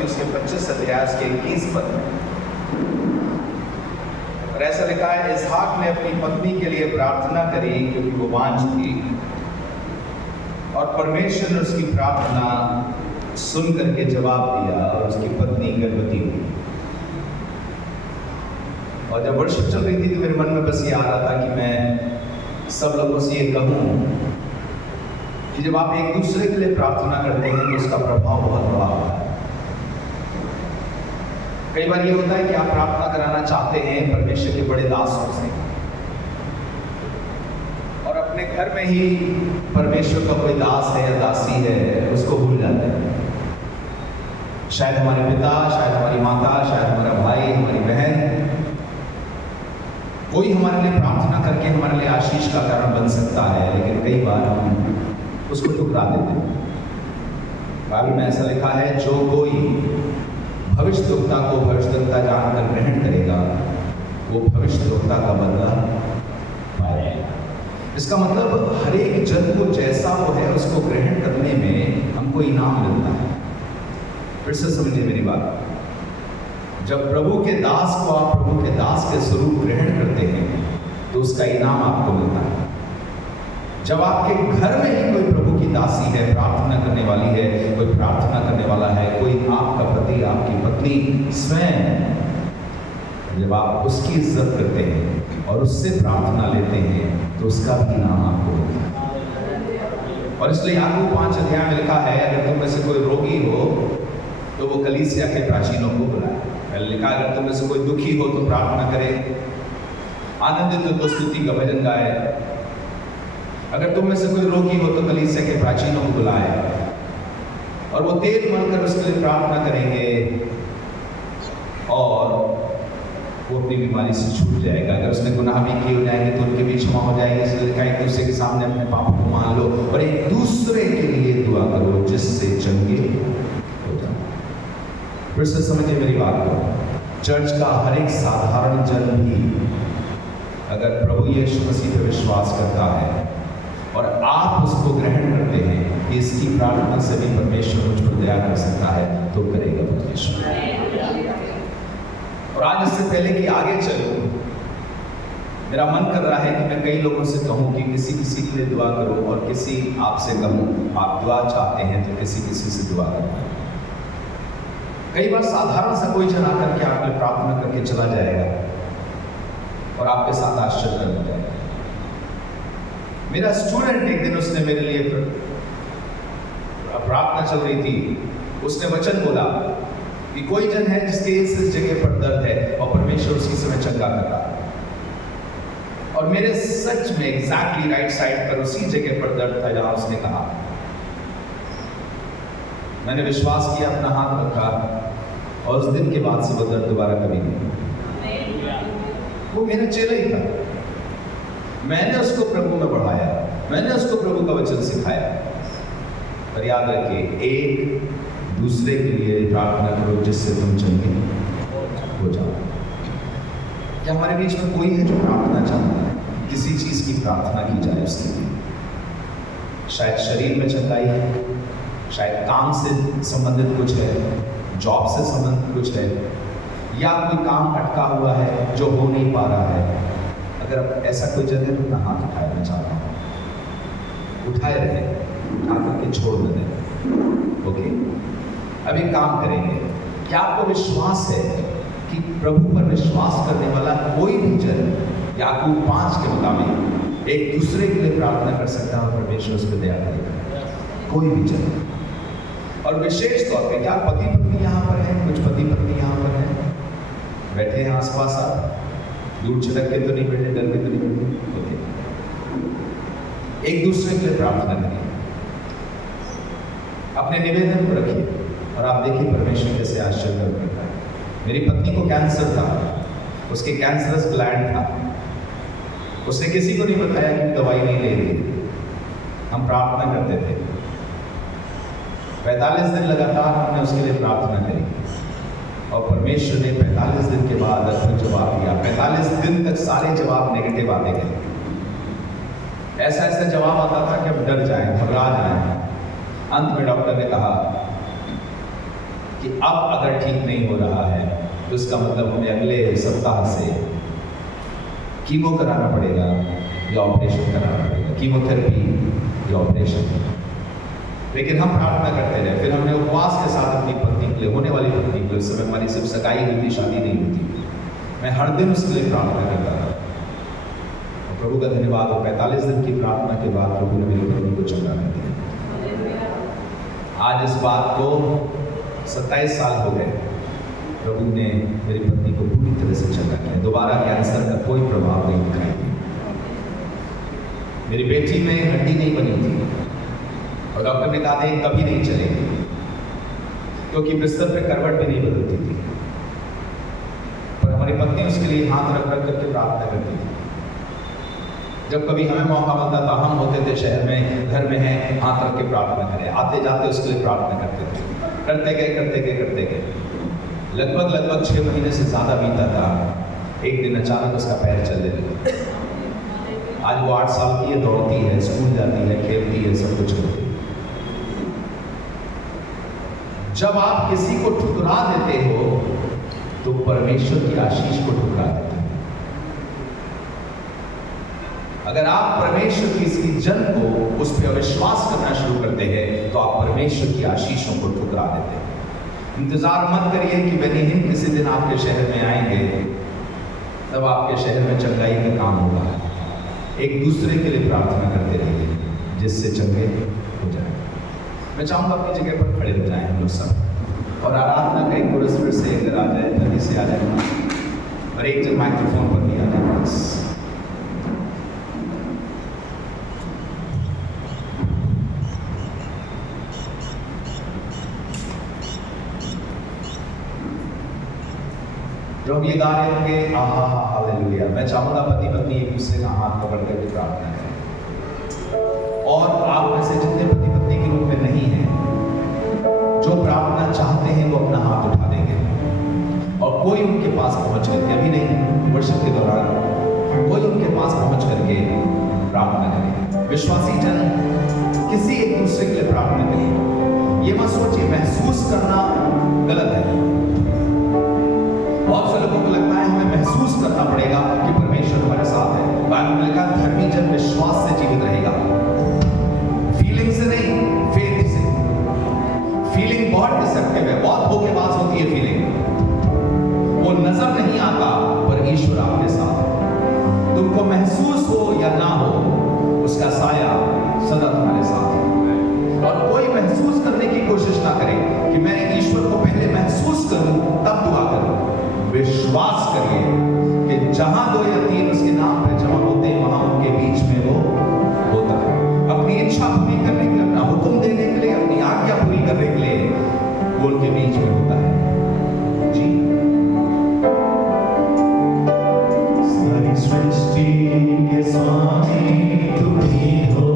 मत्ती उसके 25 अध्याय उसके 21 पद में, और ऐसा लिखा है, इसहाक ने अपनी पत्नी के लिए प्रार्थना करी क्योंकि वो बांझ थी, और परमेश्वर ने उसकी प्रार्थना सुन करके जवाब दिया और उसकी पत्नी गर्भवती हुई। और जब वर्षिप चल रही थी तो मेरे मन में बस ये आ रहा था कि मैं सब लोगों से ये कहूँ कि जब आप एक दूसरे के लिए प्रार्थना करते हैं तो उसका प्रभाव बहुत बड़ा होता है। कई बार ये होता है कि आप प्रार्थना कराना चाहते हैं परमेश्वर के बड़े दास से, और अपने घर में ही परमेश्वर का कोई दास है या दासी है उसको भूल जाते हैं। शायद हमारे पिता, शायद हमारी माता, शायद हमारा भाई, हमारी बहन, कोई हमारे लिए प्रार्थना करके हमारे लिए आशीष का कारण बन सकता है, लेकिन कई बार हम उसको ठुकरा देते हैं। बाइबल में ऐसा लिखा है, जो कोई भविष्यद्वक्ता को भविष्यद्वक्ता जानकर ग्रहण करेगा वो भविष्यद्वक्ता का बदला पाएगा। इसका मतलब हर एक जन को जैसा वो है उसको ग्रहण करने में हमको इनाम मिलता है। फिर से समझिए मेरी बात, जब प्रभु के दास को आप प्रभु के दास के स्वरूप ग्रहण करते हैं तो उसका इनाम आपको मिलता है। जब आपके घर में ही कोई प्रभु की दासी है, प्रार्थना करने वाली है, कोई प्रार्थना करने वाला है, कोई आपका पति, आपकी पत्नी स्वयं, जब आप उसकी इज्जत करते हैं और उससे प्रार्थना लेते हैं तो उसका भी इनाम आपको मिलता है। और इसलिए याकूब 5 अध्याय में लिखा है, अगर तुम में से कोई रोगी हो तो वो कलीसिया के प्राचीनों को बुलाए। पहले लिखा, अगर तुम में से कोई दुखी हो तो प्रार्थना करे, आनंदित हो तो स्तुति का भजन गाए। अगर तुम में से कोई रोगी हो तो कलीसिया के प्राचीनों को बुलाए और वो तेल मलकर उसके लिए प्रार्थना करेंगे और वो अपनी बीमारी से छूट जाएगा। अगर उसने गुनाह भी किए हो जाएंगे तो उनके भी क्षमा हो जाएगी। इसलिए लिखा है, एक दूसरे के सामने अपने पापों को मान लो और एक दूसरे के लिए दुआ करो जिससे चंगे हो जाओ। फिर से समझिए मेरी बात को, चर्च का हर एक साधारण जन भी अगर प्रभु यीशु मसीह पर विश्वास करता है और आप उसको ग्रहण करते हैं कि इसकी प्रार्थना से भी परमेश्वर मुझ पर दया कर सकता है, तो करेगा परमेश्वर। और आज इससे पहले कि आगे चलूं, मेरा मन कर रहा है कि मैं कई लोगों से कहूं कि किसी किसी के लिए दुआ करो, और किसी आपसे कहूं आप दुआ चाहते हैं तो किसी किसी से दुआ करो। कई बार साधारण सा कोई जन आकर के आपके प्रार्थना करके चला जाएगा और आपके साथ आश्चर्य कर जाएगा। मेरा स्टूडेंट एक दिन उसने मेरे लिए प्रार्थना चल रही थी, उसने वचन बोला कि कोई जन है जिसके इस जगह पर दर्द है और परमेश्वर उसी समय चंगा कर रहा है। और मेरे सच में एग्जैक्टली राइट साइड पर उसी जगह पर दर्द था जहां उसने कहा। मैंने विश्वास किया, अपना हाथ रखा और उस दिन के बाद से वो दर्द दोबारा कभी नहीं। वो मेरा चेला ही था। मैंने उसको प्रभु में बढ़ाया, मैंने उसको प्रभु का वचन सिखाया। पर याद रखिए, एक दूसरे के लिए प्रार्थना करो जिससे तुम चंगे हो जाओ। क्या हमारे बीच में कोई है जो प्रार्थना चाहता है, किसी चीज की प्रार्थना की जाए उसके लिए? शायद शरीर में चंगाई है, शायद काम से संबंधित कुछ है, जॉब से संबंधित कुछ है, या कोई काम अटका हुआ है जो हो नहीं पा रहा है। अगर ऐसा कोई जगह तो अपना हाथ उठाए, मैं चाहता हूँ उठाए रहे, उठा करके छोड़ दें। ओके, अब एक काम करेंगे। क्या आपको विश्वास है कि प्रभु पर विश्वास करने वाला कोई भी जन याकूब 5 के मुताबिक एक दूसरे के लिए प्रार्थना कर सकता है और परमेश्वर उस पर दया करेगा? कोई भी जन। और विशेष तौर पे क्या पति पत्नी यहाँ पर है? कुछ पति पत्नी यहाँ पर है, बैठे हैं आसपास। आप दूर छिड़क के तो नहीं बैठे, डर के तो नहीं बैठे? ओके, एक दूसरे के लिए प्रार्थना करिए, अपने निवेदन को रखिए और आप देखिए परमेश्वर कैसे आश्चर्य करता है। मेरी पत्नी को कैंसर था, उसके कैंसरस ग्लैंड था। उसने किसी को नहीं बताया कि दवाई नहीं ले रही। हम प्रार्थना करते थे, 45 दिन लगातार हमने उसके लिए प्रार्थना करी और परमेश्वर ने 45 दिन के बाद अद्भुत जवाब दिया। 45 दिन तक सारे जवाब नेगेटिव आते गए। ऐसा ऐसा जवाब आता था कि हम डर जाएं, घबरा जाएं। अंत में डॉक्टर ने कहा कि अब अगर ठीक नहीं हो रहा है तो इसका मतलब हमें अगले सप्ताह से कीमो कराना पड़ेगा या ऑपरेशन कराना पड़ेगा, कीमोथेरेपी या ऑपरेशन। लेकिन हम प्रार्थना करते रहे। फिर हमने उपवास के साथ अपनी पत्नी के लिए, होने वाली पत्नी के लिए, उस समय हमारी सिर्फ सगाई हुई थी, शादी नहीं हुई थी, मैं हर दिन उसके लिए प्रार्थना करता था। और प्रभु का धन्यवाद हो, 45 दिन की प्रार्थना के बाद प्रभु ने मेरी पत्नी को चंगा कर दिया। आज इस बात को 27 साल हो गए, प्रभु ने मेरी पत्नी को पूरी तरह से चंगा किया। दोबारा कैंसर का कोई प्रभाव नहीं दिखाई दिया। मेरी बेटी में हड्डी नहीं बनी थी और डॉक्टर ने कहा था कभी नहीं चलेगी, क्योंकि बिस्तर पे करवट भी नहीं बदलती थी। पर हमारी पत्नी उसके लिए हाथ रख रख करके प्रार्थना करती थी। जब कभी हमें मौका मिलता था, हम होते थे शहर में, घर में हैं, हाथ रख के प्रार्थना करें, आते जाते उसके लिए प्रार्थना करते थे। करते गए लगभग 6 महीने से ज़्यादा बीता था। एक दिन अचानक उसका पैर चलने लगा। आज वो 8 साल की है, दौड़ती है, स्कूल जाती है, खेलती है, सब कुछ करती है। जब आप किसी को ठुकरा देते हो तो परमेश्वर की आशीष को ठुकरा देते हैं। अगर आप परमेश्वर की इसकी जन को, उस पर अविश्वास करना शुरू करते हैं तो आप परमेश्वर की आशीषों को ठुकरा देते हैं। इंतजार मत करिए कि बेनिहिन किसी दिन आपके शहर में आएंगे, तब आपके शहर में चंगाई का काम होगा। एक दूसरे के लिए प्रार्थना करते रहिए जिससे चंगे हो जाए। मैं चाहूँगा अपनी जगह पर खड़े हो जाएं हम लोग सब, और आराधना का एक कोरस फिर से इधर आ जाए, जल्दी से आ जाए, और एक जन माइक्रोफोन पर भी आ जाए बस। जो हम ये गा रहे होंगे आहा हा हालेलुया, मैं चाहूँगा पति पत्नी एक दूसरे का हाथ पकड़ करके प्रार्थना करें। और आप में से जितने पति पत्नी के रूप में नहीं हैं, जो प्रार्थना चाहते हैं वो अपना हाथ उठा देंगे, और कोई उनके पास पहुंच करके, अभी नहीं, वर्षिप के दौरान कोई उनके पास पहुंच करके प्रार्थना करें। विश्वासी जन किसी एक दूसरे के लिए प्रार्थना करें। ये मत सोचिए महसूस करना गलत है। बहुत से लोगों को लगता है हमें महसूस करना पड़ेगा कि परमेश्वर हमारे साथ है। बाइबल में लिखा है धर्मी जन विश्वास से जीवित रहेगा, फीलिंग से नहीं, फेथ से। फीलिंग बहुत डिसेप्टिव है, बहुत धोखेबाज होती है फीलिंग। वो नजर नहीं आता, पर ईश्वर आपके साथ है। तुमको महसूस हो या ना हो, उसका साया सदा तुम्हारे साथ है। और कोई महसूस करने की कोशिश ना करे कि मैं ईश्वर को पहले महसूस करूं तब दुआ करूं। विश्वास करिए कि जहां 2 या 3 उसके नाम पर जमा होते हैं, वहां उनके बीच में वो होता है। अपनी इच्छा पूरी करने के लिए, अपना हुक्म देने के लिए, अपनी आज्ञा पूरी करने के लिए वो उनके बीच में होता है। जी, सारी सृष्टि के स्वामी तुम ही हो,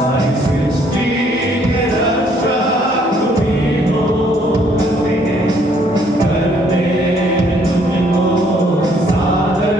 सारी सृष्टि के रक्षक तुम ही हो। करते तुमको सादर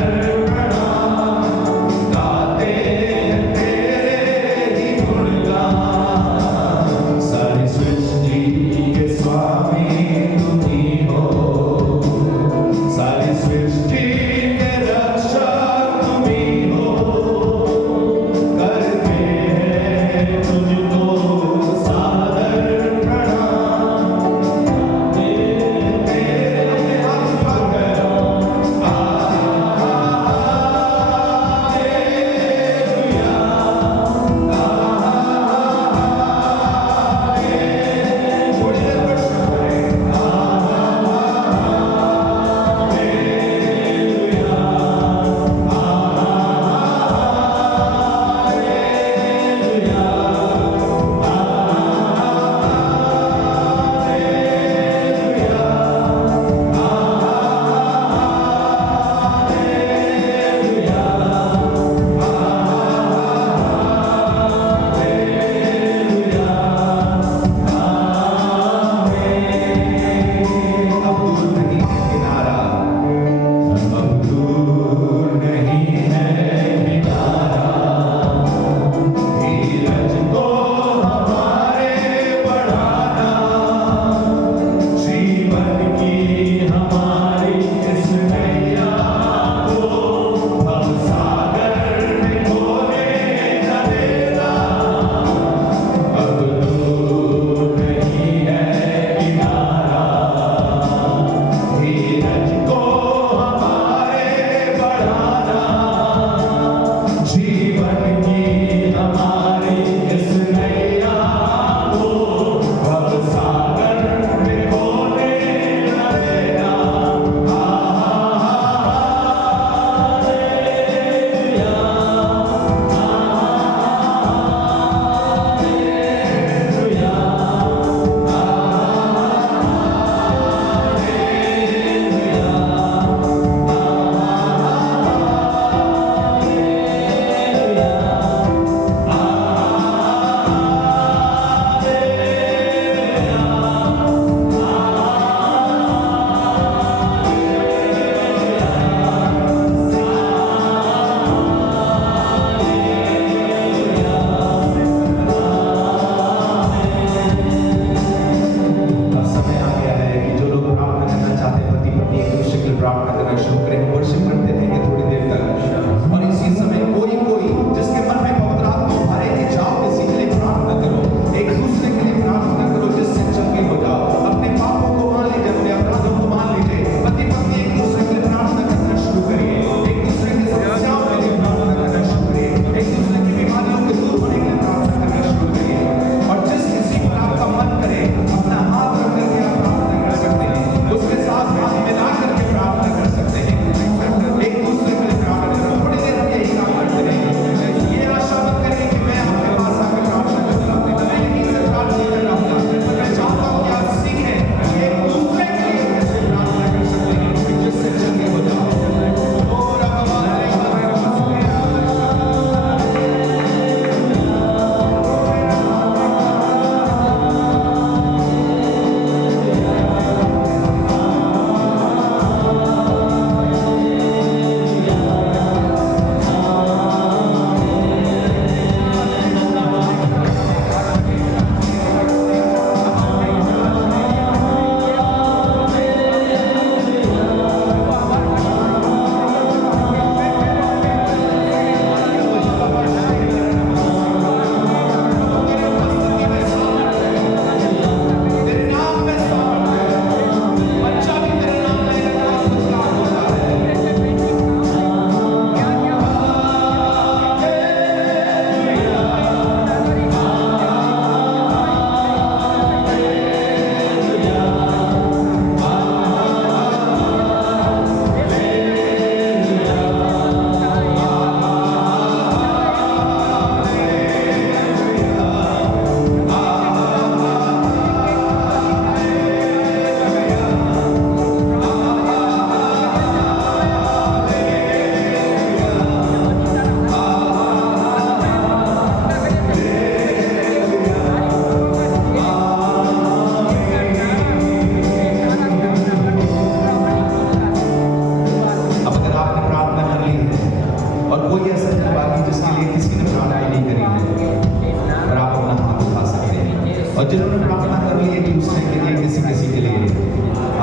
और जिन्होंने प्रार्थना कर ली एक दूसरे के लिए, किसी के लिए,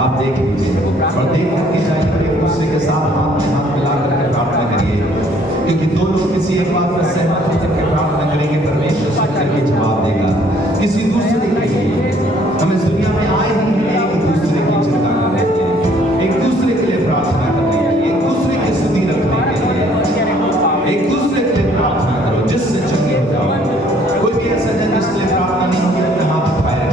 आप देख लीजिए और देख करके जाइए, एक दूसरे के साथ हाथ में हाथ मिला करके प्रार्थना करिए, क्योंकि दो लोग किसी एक बात पर सहमत होकर के प्रार्थना करेंगे, परमेश्वर सुन करके जवाब देगा। किसी दूसरे के लिए हम इस दुनिया में आए ही हैं एक दूसरे की चिंता करने के लिए, एक दूसरे के लिए प्रार्थना करने के लिए, एक दूसरे की स्तुति रखने के लिए, एक दूसरे के लिए प्रार्थना करो जिससे चंगे हो जाओ। कोई भी ऐसा जन जिसके लिए प्रार्थना नहीं की, अपने हाथ उठाए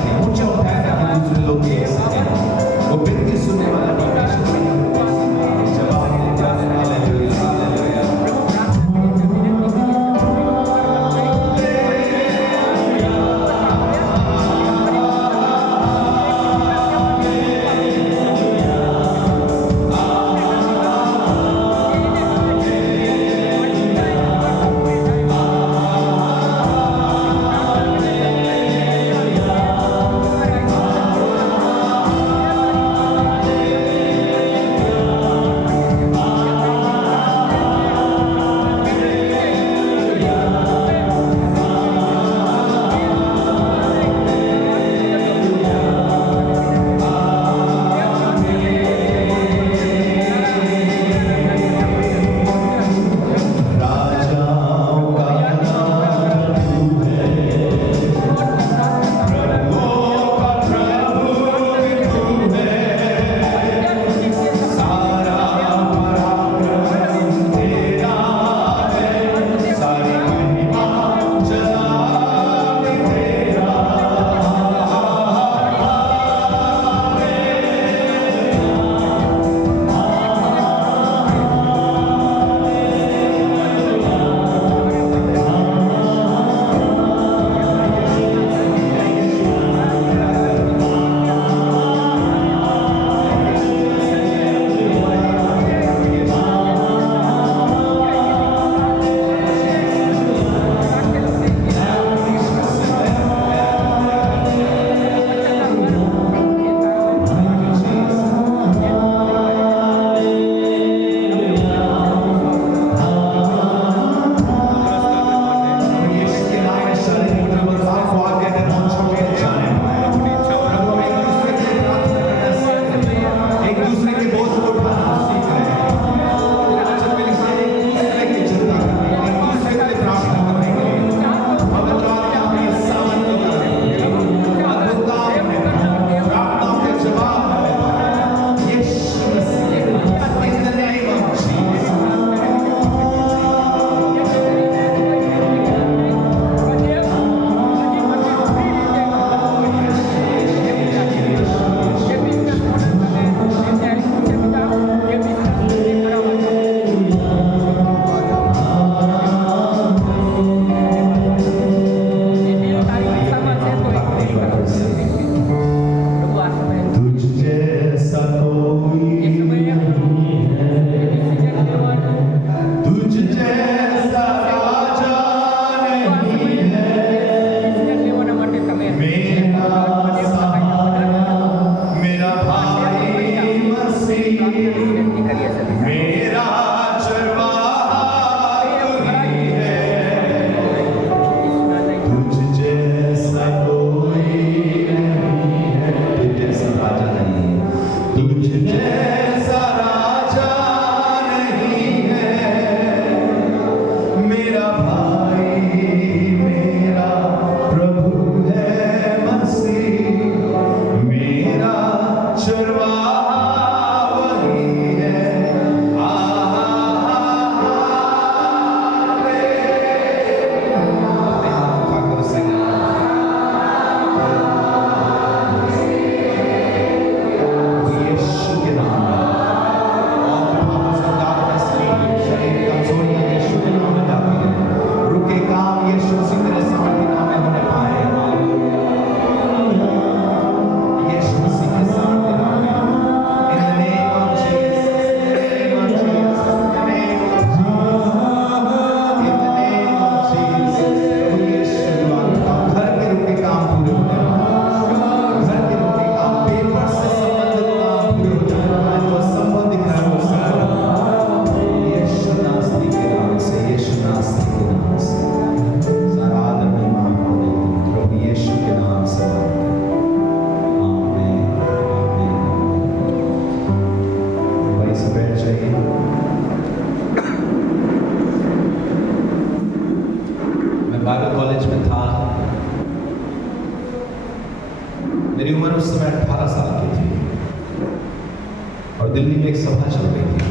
दिल्ली में एक सभा चल रही थी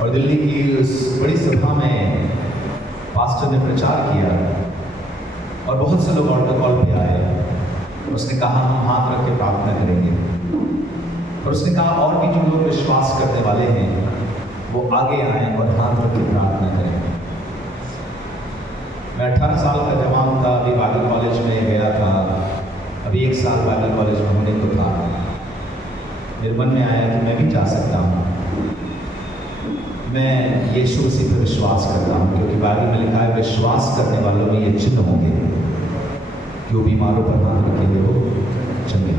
और दिल्ली की उस बड़ी सभा में पास्टर ने प्रचार किया और बहुत से लोग ऑल्टर कॉल पे आए। उसने कहा हम हाथ रख के प्रार्थना करेंगे और उसने कहा और भी जो लोग विश्वास करने वाले हैं वो आगे आए और हाथ रख के प्रार्थना करें। मैं 18 साल का जवान था, अभी बाइबल कॉलेज में गया था, अभी 1 साल बाइबल कॉलेज में होने को था। मेरे मन में आया कि मैं भी जा सकता हूँ। मैं यीशु मसीह पर विश्वास करता हूँ क्योंकि बाइबल में लिखा है विश्वास करने वालों में ये चिन्ह होंगे कि वो बीमारों पर हाथ रखेंगे वो चंगे।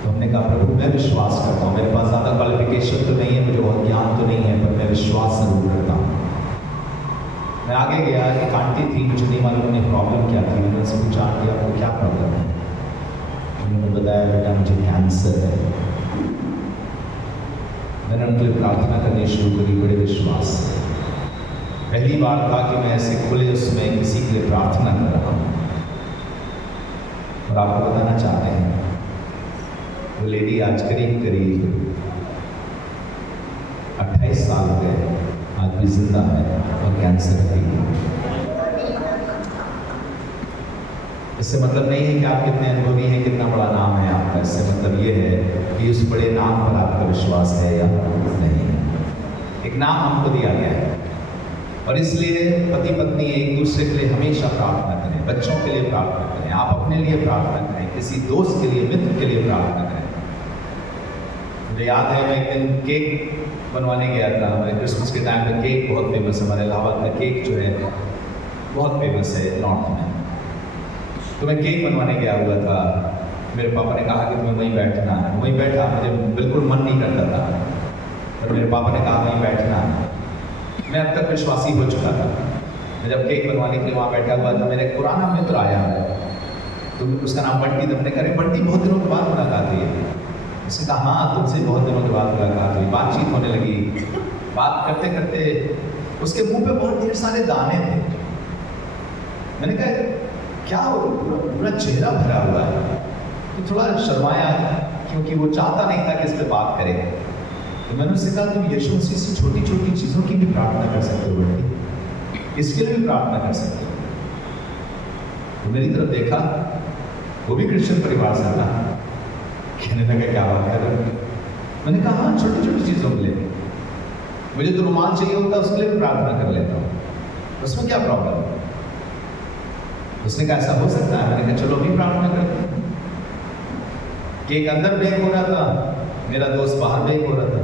तो हमने कहा प्रभु मैं विश्वास करता हूँ, मेरे पास ज़्यादा क्वालिफिकेशन तो नहीं है, मुझे बहुत ज्ञान तो नहीं है, पर मैं विश्वास जरूर करता हूँ। मैं आगे गया, एक आंटी थी, मुझे नहीं मालूम उन्हें प्रॉब्लम क्या थी। मैंने उनसे पूछा आंटी आपको क्या प्रॉब्लम है? उन्होंने बताया बेटा मुझे कैंसर है। मैंने उनके लिए प्रार्थना करनी शुरू करी बड़े विश्वास से। पहली बार था कि मैं ऐसे खुले उसमें किसी के लिए प्रार्थना कर रहा हूँ। और आपको बताना चाहते हैं वो लेडी आज करीब 28 साल हो गए, आज भी जिंदा है और कैंसर फ्री है। इससे मतलब नहीं है कि आप कितने अनुभवी हैं, कितना बड़ा नाम है आपका। इससे मतलब ये है कि उस बड़े नाम पर आपका विश्वास है या नहीं। एक नाम हमको दिया गया है और इसलिए पति पत्नी एक दूसरे के लिए हमेशा प्रार्थना करें, बच्चों के लिए प्रार्थना करें, आप अपने लिए प्रार्थना करें, किसी दोस्त के लिए, मित्र के लिए प्रार्थना करें। मुझे याद है मैं एक दिन केक बनवाने गया था। हमारे क्रिसमस के टाइम में केक बहुत फेमस है, हमारे इलाहाबाद में केक जो है बहुत फेमस है नॉर्थ में। तो मैं केक बनवाने गया हुआ था। मेरे पापा ने कहा कि तुम्हें वहीं बैठना है। वहीं बैठा, मुझे बिल्कुल मन नहीं करता था, पर मेरे पापा ने कहा वहीं बैठना है। मैं अब तक विश्वासी हो चुका था। मैं जब केक बनवाने के लिए वहाँ बैठा हुआ था, मेरा एक पुराना मित्र आया तो उसका नाम बंटी। तो हमने कहा बंटी बहुत दिनों के बाद मुलाकात हुई है। उसने कहा हाँ तुमसे बहुत दिनों के बाद मुलाकात हुई। बातचीत होने लगी, बात करते करते उसके मुंह पे बहुत ढेर सारे दाने थे। मैंने कहा क्या हो, पूरा चेहरा भरा हुआ है। तो थोड़ा शर्माया क्योंकि वो चाहता नहीं था कि इस पर बात करे। तो मैंने उससे कहा तुम यीशु मसीह से छोटी छोटी चीज़ों की भी प्रार्थना कर सकते हो बेटी, इसके लिए भी प्रार्थना कर सकते हो। तो मेरी तरफ देखा, वो भी क्रिश्चियन परिवार से था। कहने लगा क्या बात कर रहे हो? मैंने कहा हाँ छोटी छोटी चीज़ों के लिए, मुझे तो रुमाल चाहिए होता उसके लिए भी प्रार्थना कर लेता हूँ, उसमें क्या प्रॉब्लम है? उसने कहा ऐसा हो सकता है? मैंने कहा चलो भी प्रार्थना करते हैं। केक अंदर बेक हो रहा था, मेरा दोस्त बाहर बेक हो रहा था।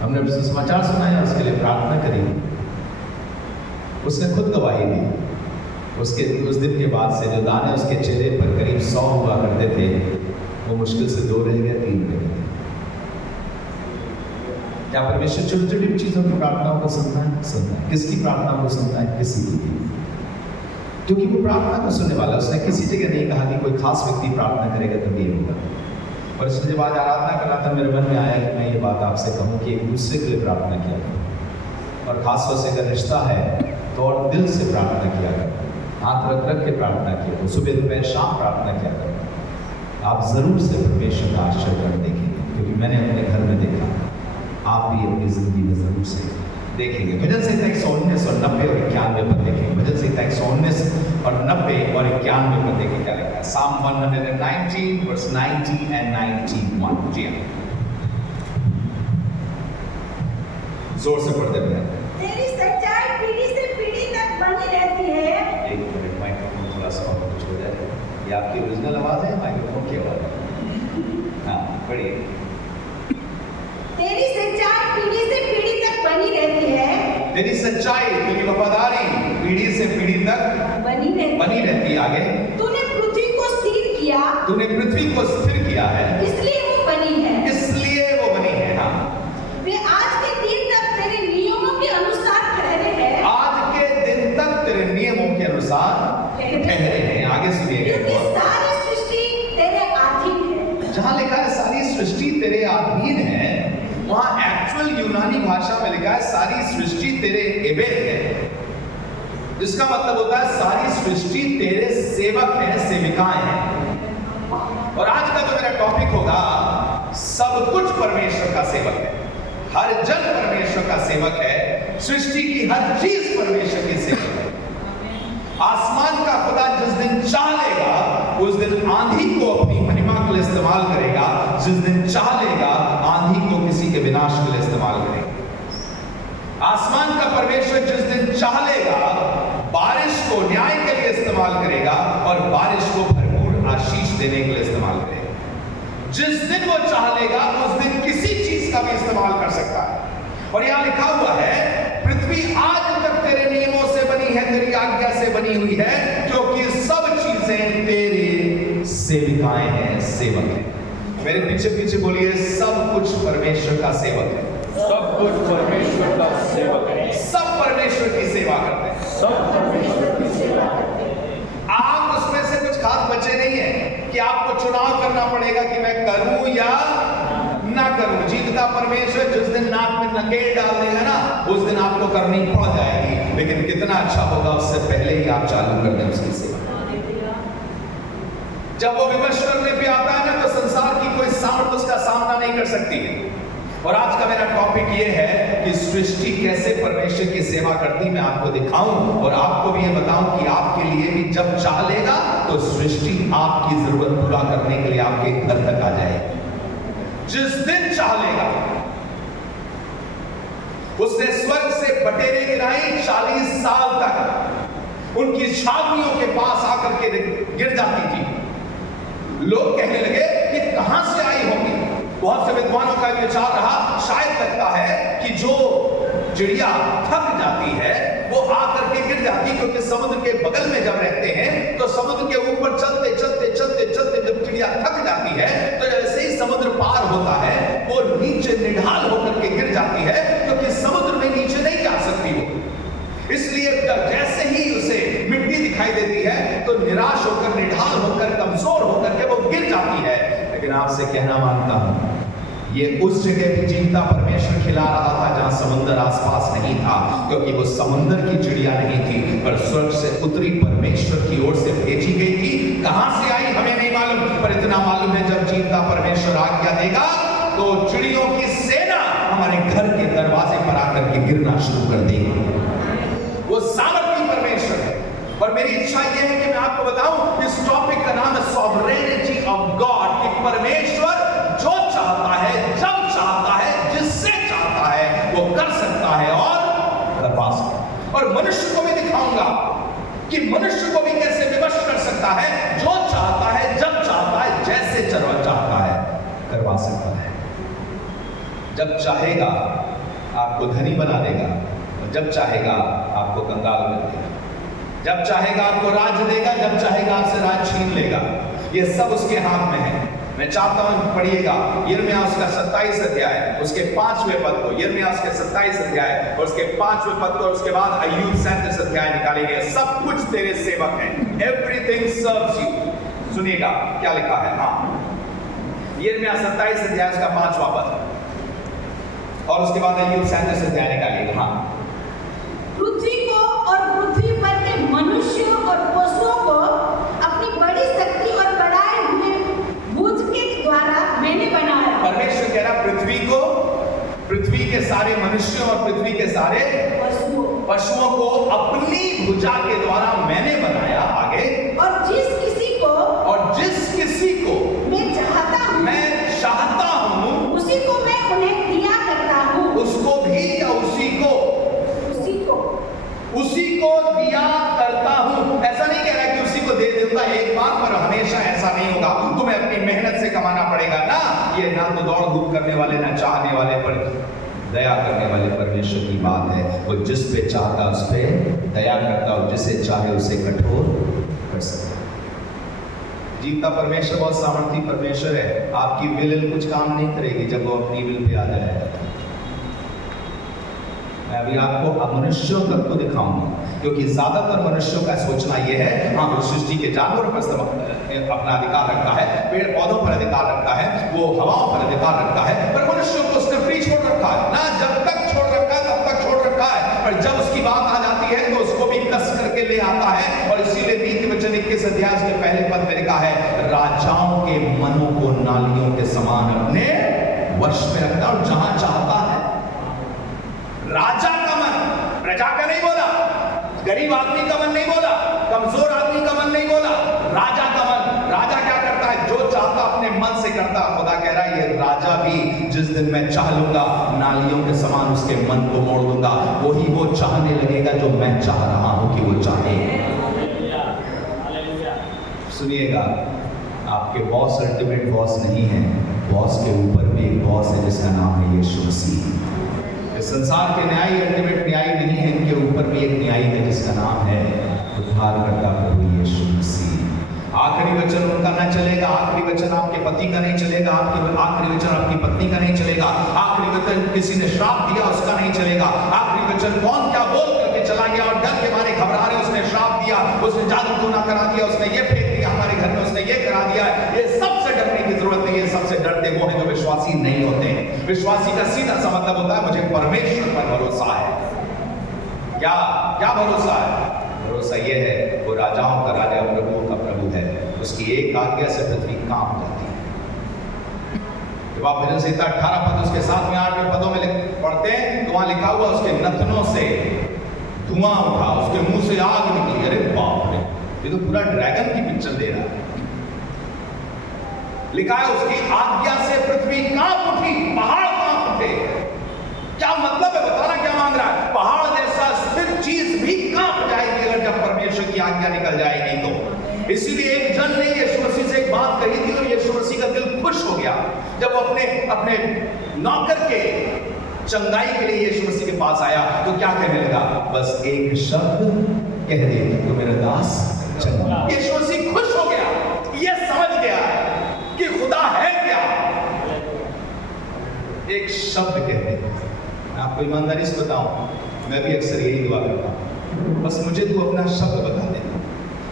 हमने उससे समाचार सुनाया, उसके लिए प्रार्थना करी। उसने खुद गवाही दी। उसके उस दिन के बाद से जो दाने उसके चेहरे पर करीब 100 हुआ करते थे, वो मुश्किल से 2 रह गए, 3 रह गए। क्या परमेश्वर छोटी छोटी चीजों की प्रार्थनाओं को सुनता है? सुनता है। किसकी प्रार्थनाओं को सुनता है? किसी की, क्योंकि वो प्रार्थना को सुनने वाला। उसने किसी जगह नहीं कहा कि कोई खास व्यक्ति प्रार्थना करेगा तब ये होगा। और इसने जब आज आराधना कर रहा था, मेरे मन में आया कि मैं ये बात आपसे कहूँ कि एक दूसरे के लिए प्रार्थना किया करो, और खासतौर से अगर रिश्ता है तो और दिल से प्रार्थना किया करो, हाथ रख रख के प्रार्थना किया करो, सुबह दोपहर शाम प्रार्थना किया करो। आप जरूर से परमेश्वर का आश्चर्य देखेंगे, क्योंकि मैंने अपने घर में देखा, आप भी अपनी जिंदगी में जरूर से देखेंगे। भजन संहिता 119 और 90 और 91 पर देखेंगे। भजन संहिता 119 और 90 और 91 पर देखेंगे क्या लिखा है। Psalm 119 verse 90 and 91। जी हाँ, जोर से पढ़ते हैं। तेरी सच्चाई पीढ़ी से पीढ़ी तक बनी रहती है। एक मिनट, माइक्रोफोन थोड़ा सा और कुछ हो जाए। ये आपकी ओरिजिनल आवाज है, माइक्रोफोन की आवाज है? हाँ पढ़िए। तेरी सच्चाई पीढ़ी से पीढ़ी तक बनी रहती है। तेरी सच्चाई, तेरी वफादारी पीढ़ी से पीढ़ी तक बनी रहती है। आगे, तूने पृथ्वी को स्थिर किया। तूने पृथ्वी को स्थिर किया है, इसलिए वो बनी है। इसलिए वो बनी है। हाँ, वे आज के दिन तक तेरे नियमों के अनुसार ठहरे हैं। आज के दिन तक तेरे नियमों के अनुसार ठहरे हैं। आगे सुनिएगा। क्योंकि सारी सृष्टि तेरे अधीन है। जहाँ लिखा है सारी सृष्टि तेरे अधीन है, वहां एक्चुअल यूनानी भाषा में लिखा है सारी सृष्टि तेरे एबे है, जिसका मतलब होता है सारी सृष्टि तेरे सेवक हैं, सेविकाएं हैं। और आज का जो मेरा टॉपिक परमेश्वर का सेवक है, हर जन परमेश्वर का सेवक है, सृष्टि की हर चीज परमेश्वर की सेवक है। आसमान का खुदा जिस दिन चाह लेगा उस दिन आंधी को अपनी महिमा के लिए इस्तेमाल करेगा, जिस दिन चाह लेगा आंधी को किसी के विनाश के लिए इस्तेमाल करेगा। आसमान का परमेश्वर जिस दिन चाह लेगा बारिश को न्याय के लिए इस्तेमाल करेगा और बारिश को भरपूर आशीष देने के लिए इस्तेमाल करेगा। जिस दिन वो चाह लेगा उस दिन किसी चीज का भी इस्तेमाल कर सकता है। और यहां लिखा हुआ है पृथ्वी आज तक तेरे नियमों से बनी है, तेरी आज्ञा से बनी हुई है, क्योंकि सब चीजें तेरे सेविकाएं हैं, सेवक हैं। मेरे पीछे पीछे बोलिए, सब कुछ परमेश्वर का सेवक है। सब कुछ परमेश्वर का सेवक है। सब परमेश्वर की सेवा करते हैं। सब परमेश्वर की सेवा करते हैं। आप उसमें से कुछ खास बचे नहीं है कि आपको चुनाव करना पड़ेगा कि मैं करूं या ना करूं। जीतता परमेश्वर जिस दिन नाक में नकेल डाल देगा ना उस दिन आपको करनी पड़ जाएगी, लेकिन कितना अच्छा होगा उससे पहले ही आप चालू कर दें उसकी सेवा। जब वो विमर्श करने पे आता है ना तो संसार की कोई सामर्थ उसका सामना नहीं कर सकती है। और आज का मेरा टॉपिक ये है कि सृष्टि कैसे परमेश्वर की सेवा करती मैं आपको दिखाऊं और आपको भी ये बताऊं कि आपके लिए भी जब चाह लेगा तो सृष्टि आपकी जरूरत पूरा करने के लिए आपके घर तक आ जाएगी। जिस दिन चाह लेगा। उसने स्वर्ग से बटेरें गिराई 40 साल तक उनकी छावनियों के पास आकर के गिर जाती थी। लोग कहने लगे कि कहां से आई होगी। बहुत से विद्वानों का विचार रहा, शायद लगता है कि जो चिड़िया थक जाती है वो आकर के गिर जाती, क्योंकि समुद्र के बगल में जब रहते हैं तो समुद्र के ऊपर चलते चलते चलते चलते जब चिड़िया थक जाती है तो जैसे ही समुद्र पार होता है वो नीचे निढाल होकर के गिर जाती है, क्योंकि समुद्र में नीचे नहीं जा सकती वो। इसलिए जैसे ही उसे मिट्टी दिखाई देती है तो निराश होकर, निढाल होकर, कमजोर होकर के वो गिर जाती है। लेकिन आपसे कहना मानता हूं ये उस जगह भी जीवता परमेश्वर खिला रहा था जहां समुद्र आसपास नहीं था, क्योंकि वो समुद्र की चिड़िया नहीं थी पर स्वर्ग से उतरी परमेश्वर की ओर से भेजी गई थी। कहां से आई हमें नहीं मालूम, पर इतना मालूम है जब जीवता परमेश्वर आज्ञा देगा तो चिड़ियों की सेना हमारे घर के दरवाजे पर आकर के गिरना शुरू कर देगी। वो सामर्थी परमेश्वर है। और मेरी इच्छा यह है कि मैं आपको बताऊं, इस टॉपिक का नाम है सॉवरेनिटी ऑफ गॉड, कि परमेश्वर जो चाहता है, जब चाहता है, जिससे चाहता है वो कर सकता है और करवा सकता है। और मनुष्य को भी दिखाऊंगा कि मनुष्य को भी कैसे विवश कर सकता है, जो चाहता है, जब चाहता है, जैसे चाहता है करवा सकता है। जब चाहेगा आपको धनी बना देगा और जब चाहेगा आपको कंगाल कर देगा। जब चाहेगा आपको राज्य देगा, जब चाहेगा आपसे राज्य छीन लेगा। ये सब उसके हाथ में है। मैं चाहता हूं पढ़िएगा यिर्मयाह उसका 27 अध्याय उसके 5वें पद को, यिर्मयाह उसके 27 अध्याय और उसके 5वें पद को, और उसके बाद अय्यूब 37 अध्याय निकालेंगे। सब कुछ तेरे सेवक हैं, एवरीथिंग सर्व्स यू। सुनिएगा क्या लिखा है। हाँ, यिर्मयाह 27 अध्याय उसका 5वां पद और उसके बाद अय्यूब 37 अध्याय निकालिएगा। हाँ, पृथ्वी को और पृथ्वी पर के मनुष्यों और पशुओं को अपनी बड़ी शक्ति और बढ़ाए हुए बुद्ध के द्वारा मैंने बनाया। परमेश्वर कह रहा पृथ्वी को, पृथ्वी के सारे मनुष्यों और पृथ्वी के सारे पशुओं को अपनी भुजा के द्वारा मैंने बनाया। आगे, और जिस किसी को मैं चाहता हूँ उसी को मैं उन्हें दिया करता हूँ। उसको भी या उसी को दिया करता हूं। ऐसा नहीं कह रहा कि उसी को दे दूंगा एक बार, पर हमेशा ऐसा नहीं होगा। तुम्हें अपनी मेहनत से कमाना पड़ेगा ना। ये ना तो दौड़ धूप करने वाले, ना चाहने वाले, पर दया करने वाले परमेश्वर की बात है। वो जिस पे चाहता उस पे दया करता और जिसे चाहे उसे कठोर कर सकता। जीता परमेश्वर बहुत सामर्थी परमेश्वर है। आपकी विल कुछ काम नहीं करेगी जब वो अपनी विल पे आ जाएगा। मैं अभी आपको मनुष्यों तक को दिखाऊंगा, क्योंकि ज्यादातर मनुष्यों का सोचना यह है, हाँ वो सृष्टि के जानवरों पर अपना अधिकार रखता है, पेड़ पौधों पर अधिकार रखता है, वो हवाओं पर अधिकार रखता है, पर मनुष्यों को उसने फ्री छोड़ रखा है ना। जब तक छोड़ रखा है तब तक छोड़ रखा है, पर जब उसकी बात आ जाती है तो उसको भी कस करके ले आता है। और इसीलिए नीति वचन 21 अध्याय के पहले पद में लिखा है, राजाओं के मनों को नालियों के समान अपने वश में रखता है और जहां चाहता है। राजा का मन, प्रजा का नहीं बोला, गरीब आदमी का मन नहीं बोला, कमजोर आदमी का मन नहीं बोला, राजा का मन। राजा क्या करता है? जो चाहता अपने मन से करता। खुदा कह रहा है ये राजा भी जिस दिन मैं चाह लूंगा, नालियों के समान उसके मन को मोड़ दूंगा। वही वो चाहने लगेगा जो मैं चाह रहा हूं कि वो चाहे। सुनिएगा, आपके बॉस अल्टीमेट बॉस नहीं है, बॉस के ऊपर भी एक बॉस है जिसका नाम है यीशु मसीह। इस संसार के न्यायी अल्टीमेट न्यायी नहीं है, इनके ऊपर भी एक न्यायी है जिसका नाम है उद्धारकर्ता प्रभु यीशु मसीह। आखिरी वचन उनका न चलेगा, आखिरी वचन आपके पति का नहीं चलेगा, आखिरी वचन आपकी पत्नी का नहीं चलेगा, आखिरी वचन किसी ने श्राप दिया उसका नहीं चलेगा, आखिरी वचन कौन क्या बोल करके चला गया और डर के मारे घबरा रहे, उसने श्राप दिया, उसने जादू टोना करा दिया, उसने ये फेंक दिया हमारे घर में, उसने ये करा दिया। ये सबसे डरने की जरूरत नहीं है। सबसे डरते वो हैं जो विश्वासी नहीं होते हैं। विश्वासी का सीधा सा मतलब होता है मुझे परमेश्वर पर भरोसा है। क्या क्या भरोसा है? भरोसा ये है वो राजाओं का राजा, प्रभुओं का प्रभु है, उसकी एक आज्ञा से पृथ्वी कांप जाती है। जब आप भजन संहिता 18 पद उसके 7वें 8वें पदों में पढ़ते हैं तो वहां लिखा हुआ उसके नथनों से धुआं उठा, उसके मुंह से आग निकली। अरे बाप रे, ये तो पूरा ड्रैगन की पिक्चर दे रहा है। लिखा है उसकी आज्ञा से पृथ्वी कांप उठी, पहाड़ कांप उठे। क्या मतलब है? बताना क्या मांग रहा है? पहाड़ जैसा स्थिर चीज भी कांप जाएगी अगर जब परमेश्वर की आज्ञा निकल जाएगी तो। इसीलिए एक जन ने यीशु मसीह से एक बात कही थी और यीशु मसीह का दिल खुश हो गया जब वो अपने नौकर के चंगाई के लिए यीशु मसीह के पास आया। तो क्या कहने लगा? बस एक शब्द कह दे तो मेरा दास चंगा। यीशु मसीह खुश हो गया, ये समझ गया कि खुदा है क्या। एक शब्द कहते हैं। मैं आपको ईमानदारी से बताऊं, मैं भी अक्सर यही दुआ करता हूं, बस मुझे तू अपना शब्द बता दे।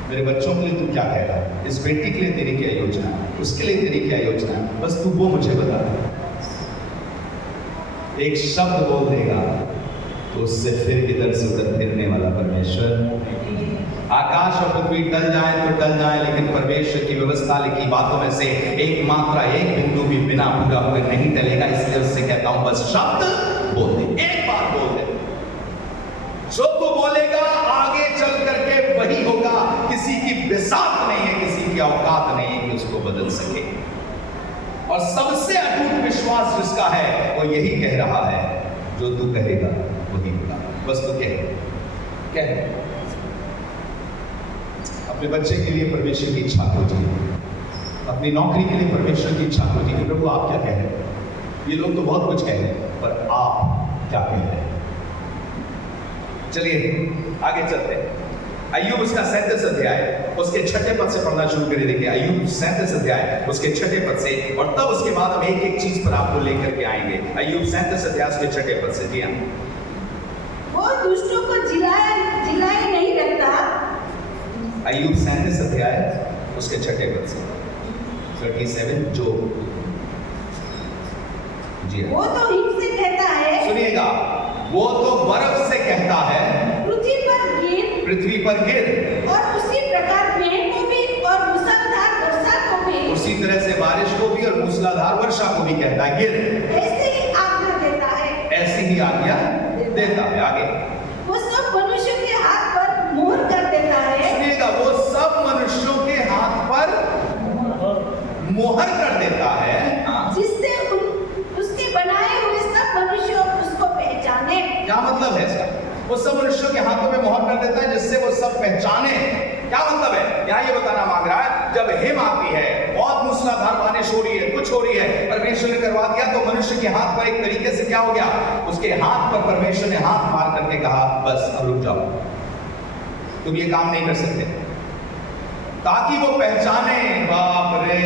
मेरे बच्चों के लिए तू क्या कह रहा है, इस बेटी के लिए तेरी क्या योजना है, उसके लिए तेरी क्या योजना है, बस तू वो मुझे बता दे। एक शब्द बोल देगा तो उससे फिर इधर से उधर फिरने वाला परमेश्वर। आकाश और पृथ्वी टल जाए तो टल जाए, लेकिन परमेश्वर की व्यवस्था लिखी बातों में से एक मात्रा, एक बिंदु भी बिना पूरा हुए नहीं टलेगा। इसलिए उससे कहता हूं बस शब्द बोल दे, एक बार बोल दे। जो तू बोलेगा आगे चल करके वही होगा। किसी की बिसात नहीं है, किसी की औकात नहीं है कि उसको बदल सके। और सबसे अटूट विश्वास जिसका है वो यही कह रहा है जो तू कहेगा वही होगा। बस तू कह अपने बच्चे के लिए परमेश्वर की इच्छा खोजिए, अपनी नौकरी के लिए परमेश्वर की इच्छा खोजिए कि प्रभु आप क्या कह रहे हैं। ये लोग तो बहुत कुछ कह रहे हैं पर आप क्या कह रहे हैं। चलिए आगे चलते हैं। अय्यूब उसका 37 अध्याय उसके 6 पद से पढ़ना शुरू करें। देखिए अय्यूब 37 अध्याय उसके 6 पद से, और तब उसके बाद हम एक एक चीज पर आपको लेकर के आएंगे। अय्यूब 37 अध्याय उसके 6 पद से। जी हाँ, वो दुष्टों को जिलाए नहीं रखता। अय्यूब 37 अध्याय उसके 6 पद से 37 जो। जी हाँ, वो तो हिम से कहता है, सुनिएगा, वो तो बर्फ से कहता है पृथ्वी पर गिर, और उसी प्रकार मेघ को भी और मूसलाधार वर्षा को भी, उसी तरह से बारिश को भी और मूसलाधार वर्षा को भी कहता है गिर। ऐसे ही आज्ञा देता है, ऐसी ही आज्ञा देता है। आगे, वो सब मनुष्यों के हाथ पर मोहर कर देता है। सुनिएगा, वो सब मनुष्यों के हाथ पर मोहर कर देता है, जिससे उसके बनाए हुए सब मनुष्य उसको पहचाने। क्या मतलब है इसका? वो सब मनुष्यों के हाथों में मोहर कर देता है जिससे वो सब पहचाने। क्या मतलब है? यहाँ ये बताना मांग रहा है, जब हिम आती है, बहुत मूसलाधार बारिश हो रही है, कुछ हो रही है, परमेश्वर ने करवा दिया तो मनुष्य के हाथ पर एक तरीके से क्या हो गया, उसके हाथ पर परमेश्वर ने हाथ मार करके कहा बस अब रुक जाओ, तुम ये काम नहीं कर सकते, ताकि वो पहचाने। बाप रे,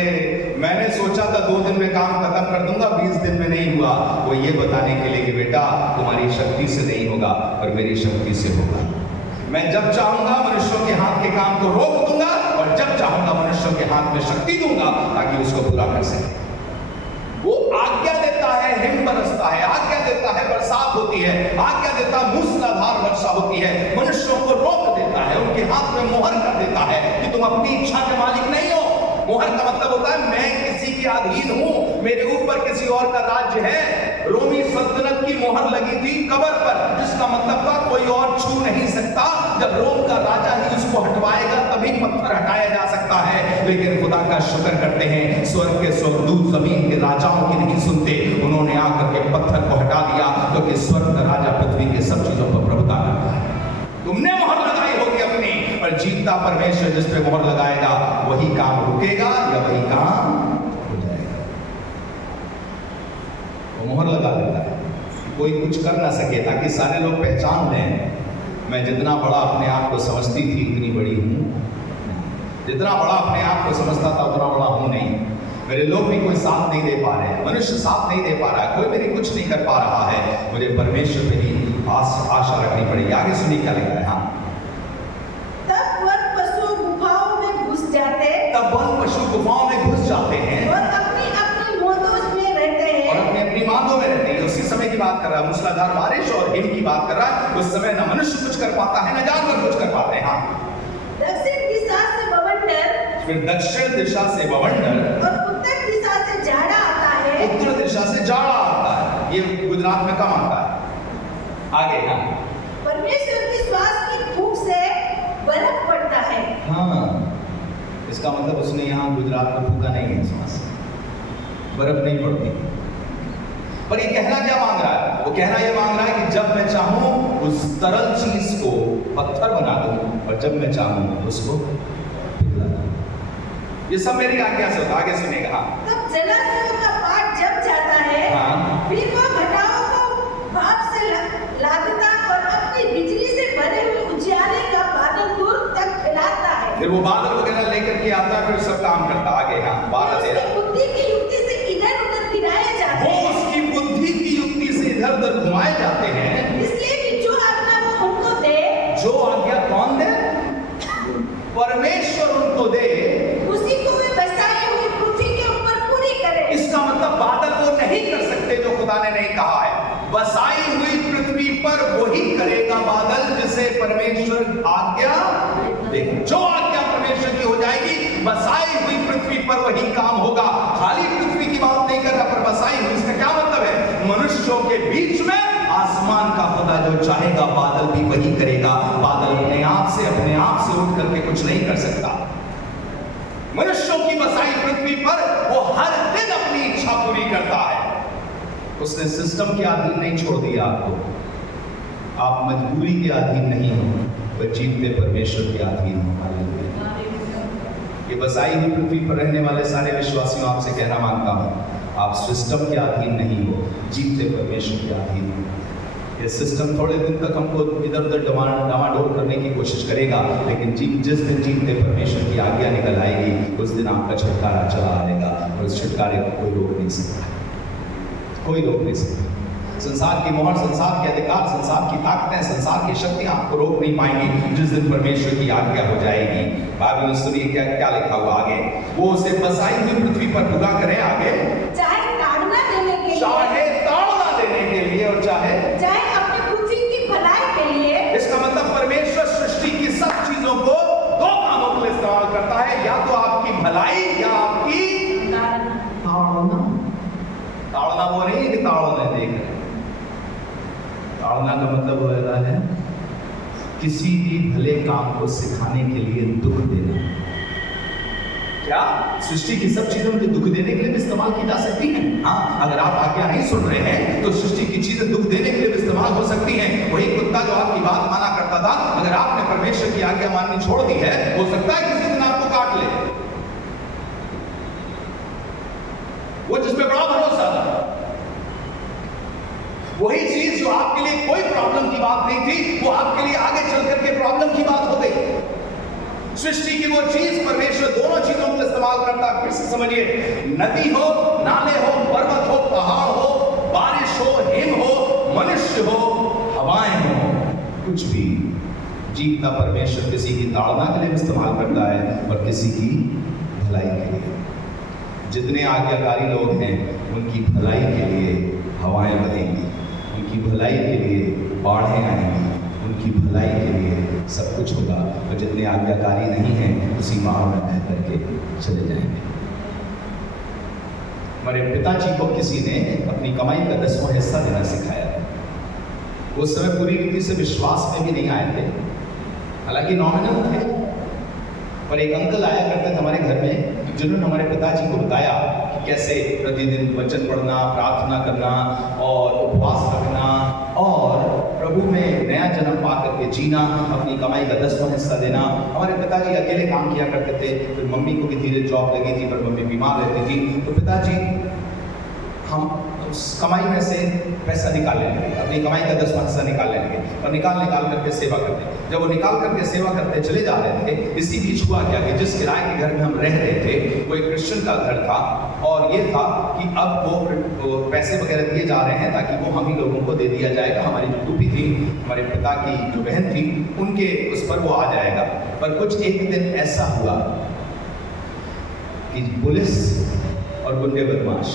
मैंने सोचा था 2 दिन में काम खत्म कर दूंगा, 20 दिन में नहीं हुआ। वो ये बताने के लिए कि बेटा तुम्हारी शक्ति से नहीं होगा और मेरी शक्ति से होगा। मैं जब चाहूंगा मनुष्यों के हाथ के काम को रोक दूंगा और जब चाहूंगा मनुष्यों के हाथ में शक्ति दूंगा ताकि उसको पूरा कर सके। वो आज्ञा देता है, हिम बरसता है, आज्ञा देता है, बरसात होती है, आज्ञा देता मूसलाधार वर्षा होती है, मनुष्यों को रोक देता है, उनके हाथ में मोहर कर देता है कि तुम अपनी इच्छा के मालिक नहीं हो। मोहर का मतलब होता है मैं किसी के अधीन हूं, मेरे ऊपर किसी और का राज्य है। रोमी सल्तनत की मोहर लगी थी कब्र पर, जिसका मतलब था कोई और छू नहीं सकता। जब रोम का राजा ही उसको हटवाएगा तभी पत्थर हटाया जा सकता है। लेकिन खुदा का शुक्र करते हैं, स्वर्ग के स्वर्गदूत जमीन के राजाओं की नहीं सुनते। उन्होंने आकर के पत्थर को हटा दिया, क्योंकि स्वर्ग का राजा पृथ्वी के सब चीजों पर प्रभुता करता है। तुमने मोहर लगाई होगी अपनी, और जीता परमेश्वर जिस पे मोहर लगाएगा वही काम रुकेगा या वही काम हो जाएगा। वो मोहर लगा देता है, कोई कुछ कर ना सके, ताकि सारे लोग पहचान लें मैं जितना बड़ा अपने आप को समझती थी उतनी बड़ी हूं, जितना बड़ा अपने आप को समझता था उतना बड़ा हूं नहीं। मेरे लोग भी कोई साथ नहीं दे पा रहे हैं, मनुष्य साथ नहीं दे पा रहा है, कोई मेरी कुछ नहीं कर पा रहा है। मुझे परमेश्वर पे ही आशा रखनी पड़ेगी। आगे सुनिए क्या लिखा है। हाँ, तब वन पशु गुफाओं में घुस जाते हैं और अपनी अपनी मोदों में रहते हैं, और अपनी अपनी मांदों में रहते हैं। उसी समय की बात कर रहा है, मूसलाधार बारिश और हिम की बात कर रहा है। उस समय न मनुष्य कुछ कर पाता है, न जानवर कुछ कर पाते हैं। हाँ, दक्षिण दिशा से बवंडर, फिर दक्षिण दिशा से बवंडर, और उत्तर दिशा से जाड़ा आता है। उत्तर दिशा से जाड़ा आता है। ये गुजरात में कम आता है। आगे। हाँ, परमेश्वर की श्वास की फूंक से बर्फ पड़ता है। हाँ, इसका मतलब उसने यहाँ गुजरात में फूका नहीं है, श्वास बर्फ नहीं पड़ती। पर ये कहना क्या मांग रहा है? वो कहना ये मांग रहा है कि जब मैं चाहूं उस तरल चीज को पत्थर बना दूं, और जब मैं चाहूं उसको पिघला दूं। ये सब मेरी आज्ञा से होता। आगे सुनेगा। हाँ, तब जलाशयों का पाट जम जाता है। हाँ। फिर वो घटाओं को भाप से लादता और अपनी बिजली से भरे हुए उजियारे का बादल दूर तक फैलाता है। फिर वो बादल वगैरह लेकर के आता है, फिर सब काम करता। आगे। हाँ, बादल उसकी बुद्धि की युक्ति से इधर उधर गिराए जाते वो हैं। उसकी बुद्धि की युक्ति से इधर उधर घुमाए जाते हैं। इसलिए कि जो आज्ञा वो उनको दे, जो आज्ञा कौन दे? परमेश्वर उनको दे, उसी को वे बसाई हुई पृथ्वी के ऊपर पूरी करे। इसका मतलब बादल वो नहीं कर सकते जो खुदा ने नहीं कहा है। बसाई हुई पृथ्वी पर वही करेगा बादल जिसे परमेश्वर आज्ञा दे। जो आज्ञा परमेश्वर की हो जाएगी, बसाई हुई पृथ्वी पर वही काम होगा। खाली पृथ्वी की बात नहीं कर रहा, पर बसाई हुई, इसका क्या मतलब है? मनुष्यों के बीच में आसमान का खुदा जो चाहेगा बादल भी वही करेगा। बादल अपने आप से उठ करके कुछ नहीं कर सकता। मनुष्यों की बसाई पृथ्वी पर वो हर दिन अपनी इच्छा पूरी करता है। उसने सिस्टम के अधीन नहीं छोड़ दिया आपको। आप मजबूरी के अधीन नहीं हो, वह जीवते परमेश्वर के अधीन हो। ये बसाई हुई पृथ्वी पर रहने वाले सारे विश्वासियों आपसे कहना मांगता हूं, आप सिस्टम के अधीन नहीं हो, जीवते परमेश्वर के अधीन हो। ये सिस्टम थोड़े दिन तक हमको इधर उधर डामाडोल करने की कोशिश करेगा, लेकिन जिस दिन जीवते परमेश्वर की आज्ञा निकल आएगी, उस दिन आपका छुटकारा चला आएगा। और उस छुटकारे को कोई रोक नहीं सकता, कोई रोक नहीं सकता। संसार की मोहर, संसार के अधिकार, संसार की ताकतें, संसार की शक्तियां आपको रोक नहीं पाएंगी जिस दिन परमेश्वर की आज्ञा हो जाएगी। बाइबल में सुनिए क्या क्या लिखा हुआ आगे। वो उसे बसाई हुई पृथ्वी पर भुगा करे। आगे। चाहे ताड़ना देने के लिए, चाहे ताड़ना देने के लिए, और चाहे अपनी पृथ्वी की भलाई के लिए। इसका मतलब परमेश्वर सृष्टि की सब चीजों को दो कामों के लिए इस्तेमाल करता है, या तो आपकी भलाई या आपकी ताड़ना। ताड़ना वो नहीं कि ताड़ना देख रहे। ताड़ना का मतलब होता है किसी भी भले काम को सिखाने के लिए दुख देना। क्या सृष्टि की सब चीजों में दुख देने के लिए भी इस्तेमाल की जा सकती है? हाँ, अगर आप आज्ञा नहीं सुन रहे हैं तो सृष्टि की चीजें दुख देने के लिए भी इस्तेमाल हो सकती हैं। वही कुत्ता जो आपकी बात माना करता था, अगर आपने परमेश्वर की आज्ञा माननी छोड़ दी है, हो सकता है किसी दिन आपको काट ले। वो जिसपे बड़ा भरोसा था, वही चीज जो आपके लिए कोई प्रॉब्लम की बात नहीं थी, वो आपके लिए आगे चल करके प्रॉब्लम की बात हो गई। सृष्टि की वो चीज परमेश्वर दोनों चीजों को इस्तेमाल करता है। फिर से समझिए, नदी हो, नाले हो, पर्वत हो, पहाड़ हो, बारिश हो, हिम हो, मनुष्य हो, हवाएं हो, कुछ भी जीवता परमेश्वर किसी की ताड़ना के लिए इस्तेमाल करता है और किसी की भलाई के लिए। जितने आज्ञाकारी लोग हैं उनकी भलाई के लिए हवाएं बहेंगी, उनकी भलाई के लिए बाढ़ें आएंगी, उनकी भलाई के लिए सब कुछ होगा। और जितने आज्ञाकारी नहीं हैं उसी मार्ग में बह करके चले जाएंगे। हमारे पिताजी को किसी ने अपनी कमाई का 10वां हिस्सा देना सिखाया था। वो उस समय पूरी रीति से विश्वास में भी नहीं आए थे, हालांकि नॉमिनल थे, पर एक अंकल आया करते थे हमारे घर में, जिन्होंने हमारे पिताजी को बताया कि कैसे प्रतिदिन वचन पढ़ना, प्रार्थना करना और उपवास रखना और प्रभु में नया जन्म पा करके जीना, अपनी कमाई का 10वां हिस्सा देना। हमारे पिताजी अकेले काम किया करते थे, फिर मम्मी को भी धीरे जॉब लगी थी, पर मम्मी बीमार रहती थी, तो पिताजी हम उस कमाई में से पैसा निकाल लेंगे, अपनी कमाई का 10वां हिस्सा निकाल लेंगे और निकाल करके सेवा करते। जब वो निकाल करके सेवा करते चले जा रहे थे, इसी बीच हुआ क्या कि जिस किराए के घर में हम रह रहे थे वो एक क्रिश्चियन का घर था, और ये था कि अब वो पैसे वगैरह दिए जा रहे हैं ताकि वो हम ही लोगों को दे दिया जाएगा। हमारी जो टूपी थी, हमारे पिता की जो बहन थी, उनके उस पर वो आ जाएगा। पर कुछ एक दिन ऐसा हुआ कि पुलिस और गुंडे बदमाश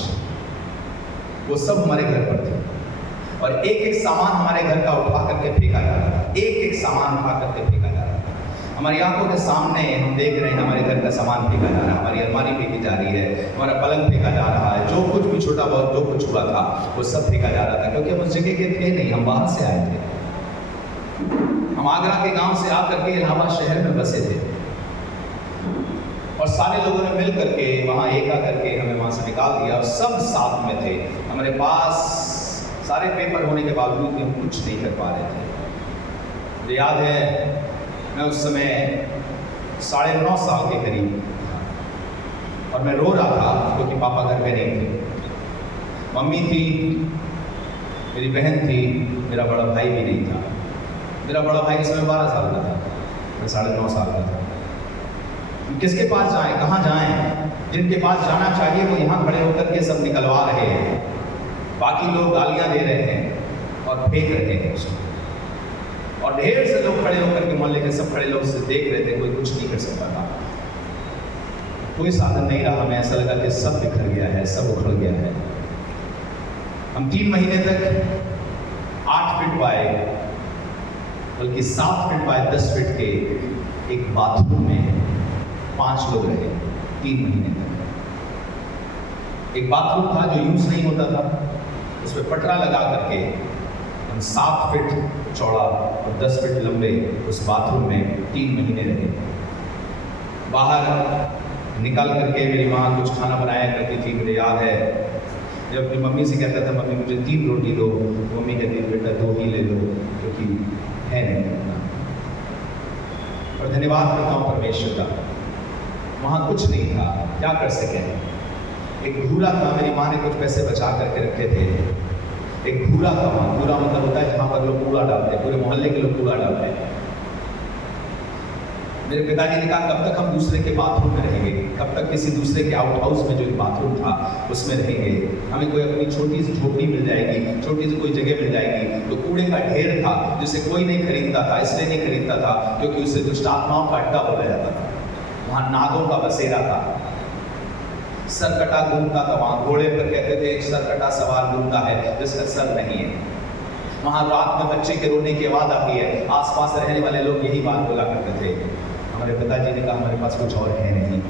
वो सब हमारे घर पर थे, और एक एक सामान हमारे घर का उठा करके फेंका जा रहा था, एक एक सामान उठा करके फेंका जा रहा था। हमारी आंखों के सामने हम देख रहे हैं हमारे घर का सामान फेंका जा रहा है, हमारी अलमारी फेंकी जा रही है, हमारा पलंग फेंका जा रहा है, जो कुछ भी छोटा बहुत जो कुछ हुआ था वो सब फेंका जा रहा था, क्योंकि हम उस जगह के थे नहीं, हम बाहर से आए थे। हम आगरा के गांव से आकर के इलाहाबाद शहर में बसे थे, और सारे लोगों ने मिल करके वहाँ एका करके हमें वहाँ से निकाल दिया, और सब साथ में थे। हमारे पास सारे पेपर होने के बावजूद भी हम कुछ नहीं कर पा रहे थे। मुझे याद है मैं उस समय 9.5 साल के करीब, और मैं रो रहा था क्योंकि पापा घर पे नहीं थे। मम्मी थी, मेरी बहन थी, मेरा बड़ा भाई भी नहीं था। मेरा बड़ा भाई इस समय 12 साल का था, मैं 9.5 साल का था। किसके पास जाएं, कहाँ जाएं? जिनके पास जाना चाहिए वो यहाँ खड़े होकर के सब निकलवा रहे हैं, बाकी लोग गालियाँ दे रहे हैं और फेंक रहे हैं उसको, और ढेर से लोग खड़े होकर के मोहल्ले के सब खड़े लोग से देख रहे थे, कोई कुछ नहीं कर सकता था, कोई साधन नहीं रहा। हमें ऐसा लगा कि सब बिखर गया है, सब उखड़ गया है। हम 3 महीने तक 8 फीट बाय, बल्कि 7 फीट बाय 10 फीट के एक बाथरूम में 5 लोग रहे 3 महीने तक। एक बाथरूम था जो यूज नहीं होता था, उस पर पटरा लगा करके हम 7 फीट चौड़ा और 10 फीट लंबे उस बाथरूम में 3 महीने रहे। बाहर निकल करके मेरी माँ कुछ खाना बनाया करती थी। मुझे याद है जब अपनी मम्मी से कहता था, मम्मी मुझे 3 रोटी दो, मम्मी कहती थी बेटा 2 ही ले लो क्योंकि है नहीं। और धन्यवाद करता हूँ परमेश्वर का, वहाँ कुछ नहीं था, क्या कर सके। एक भूरा था, मेरी माँ ने कुछ पैसे बचा करके रखे थे। एक भूरा था वहाँ, भूरा मतलब होता है जहाँ पर लोग कूड़ा डालते हैं, पूरे मोहल्ले के लोग कूड़ा डालते हैं। मेरे पिताजी ने कहा कब तक हम दूसरे के बाथरूम में रहेंगे, कब तक किसी दूसरे के आउट हाउस में जो बाथरूम था उसमें रहेंगे। हमें कोई अपनी छोटी सी झोपड़ी मिल जाएगी, छोटी सी कोई जगह मिल जाएगी। तो कूड़े का ढेर था जिसे कोई नहीं खरीदता था, इसलिए नहीं खरीदता था क्योंकि उसे दुष्ट आत्माओं का अड्डा बोला जाता था। वहाँ नागों का बसेरा था, सरकटा घूमता था वहाँ, घोड़े पर कहते थे एक सरकटा सवार घूमता है जिसका सर नहीं है। वहाँ रात में बच्चे के रोने की आवाज़ आती है, आसपास रहने वाले लोग यही बात बोला करते थे। हमारे पिताजी ने कहा हमारे पास कुछ और है नहीं।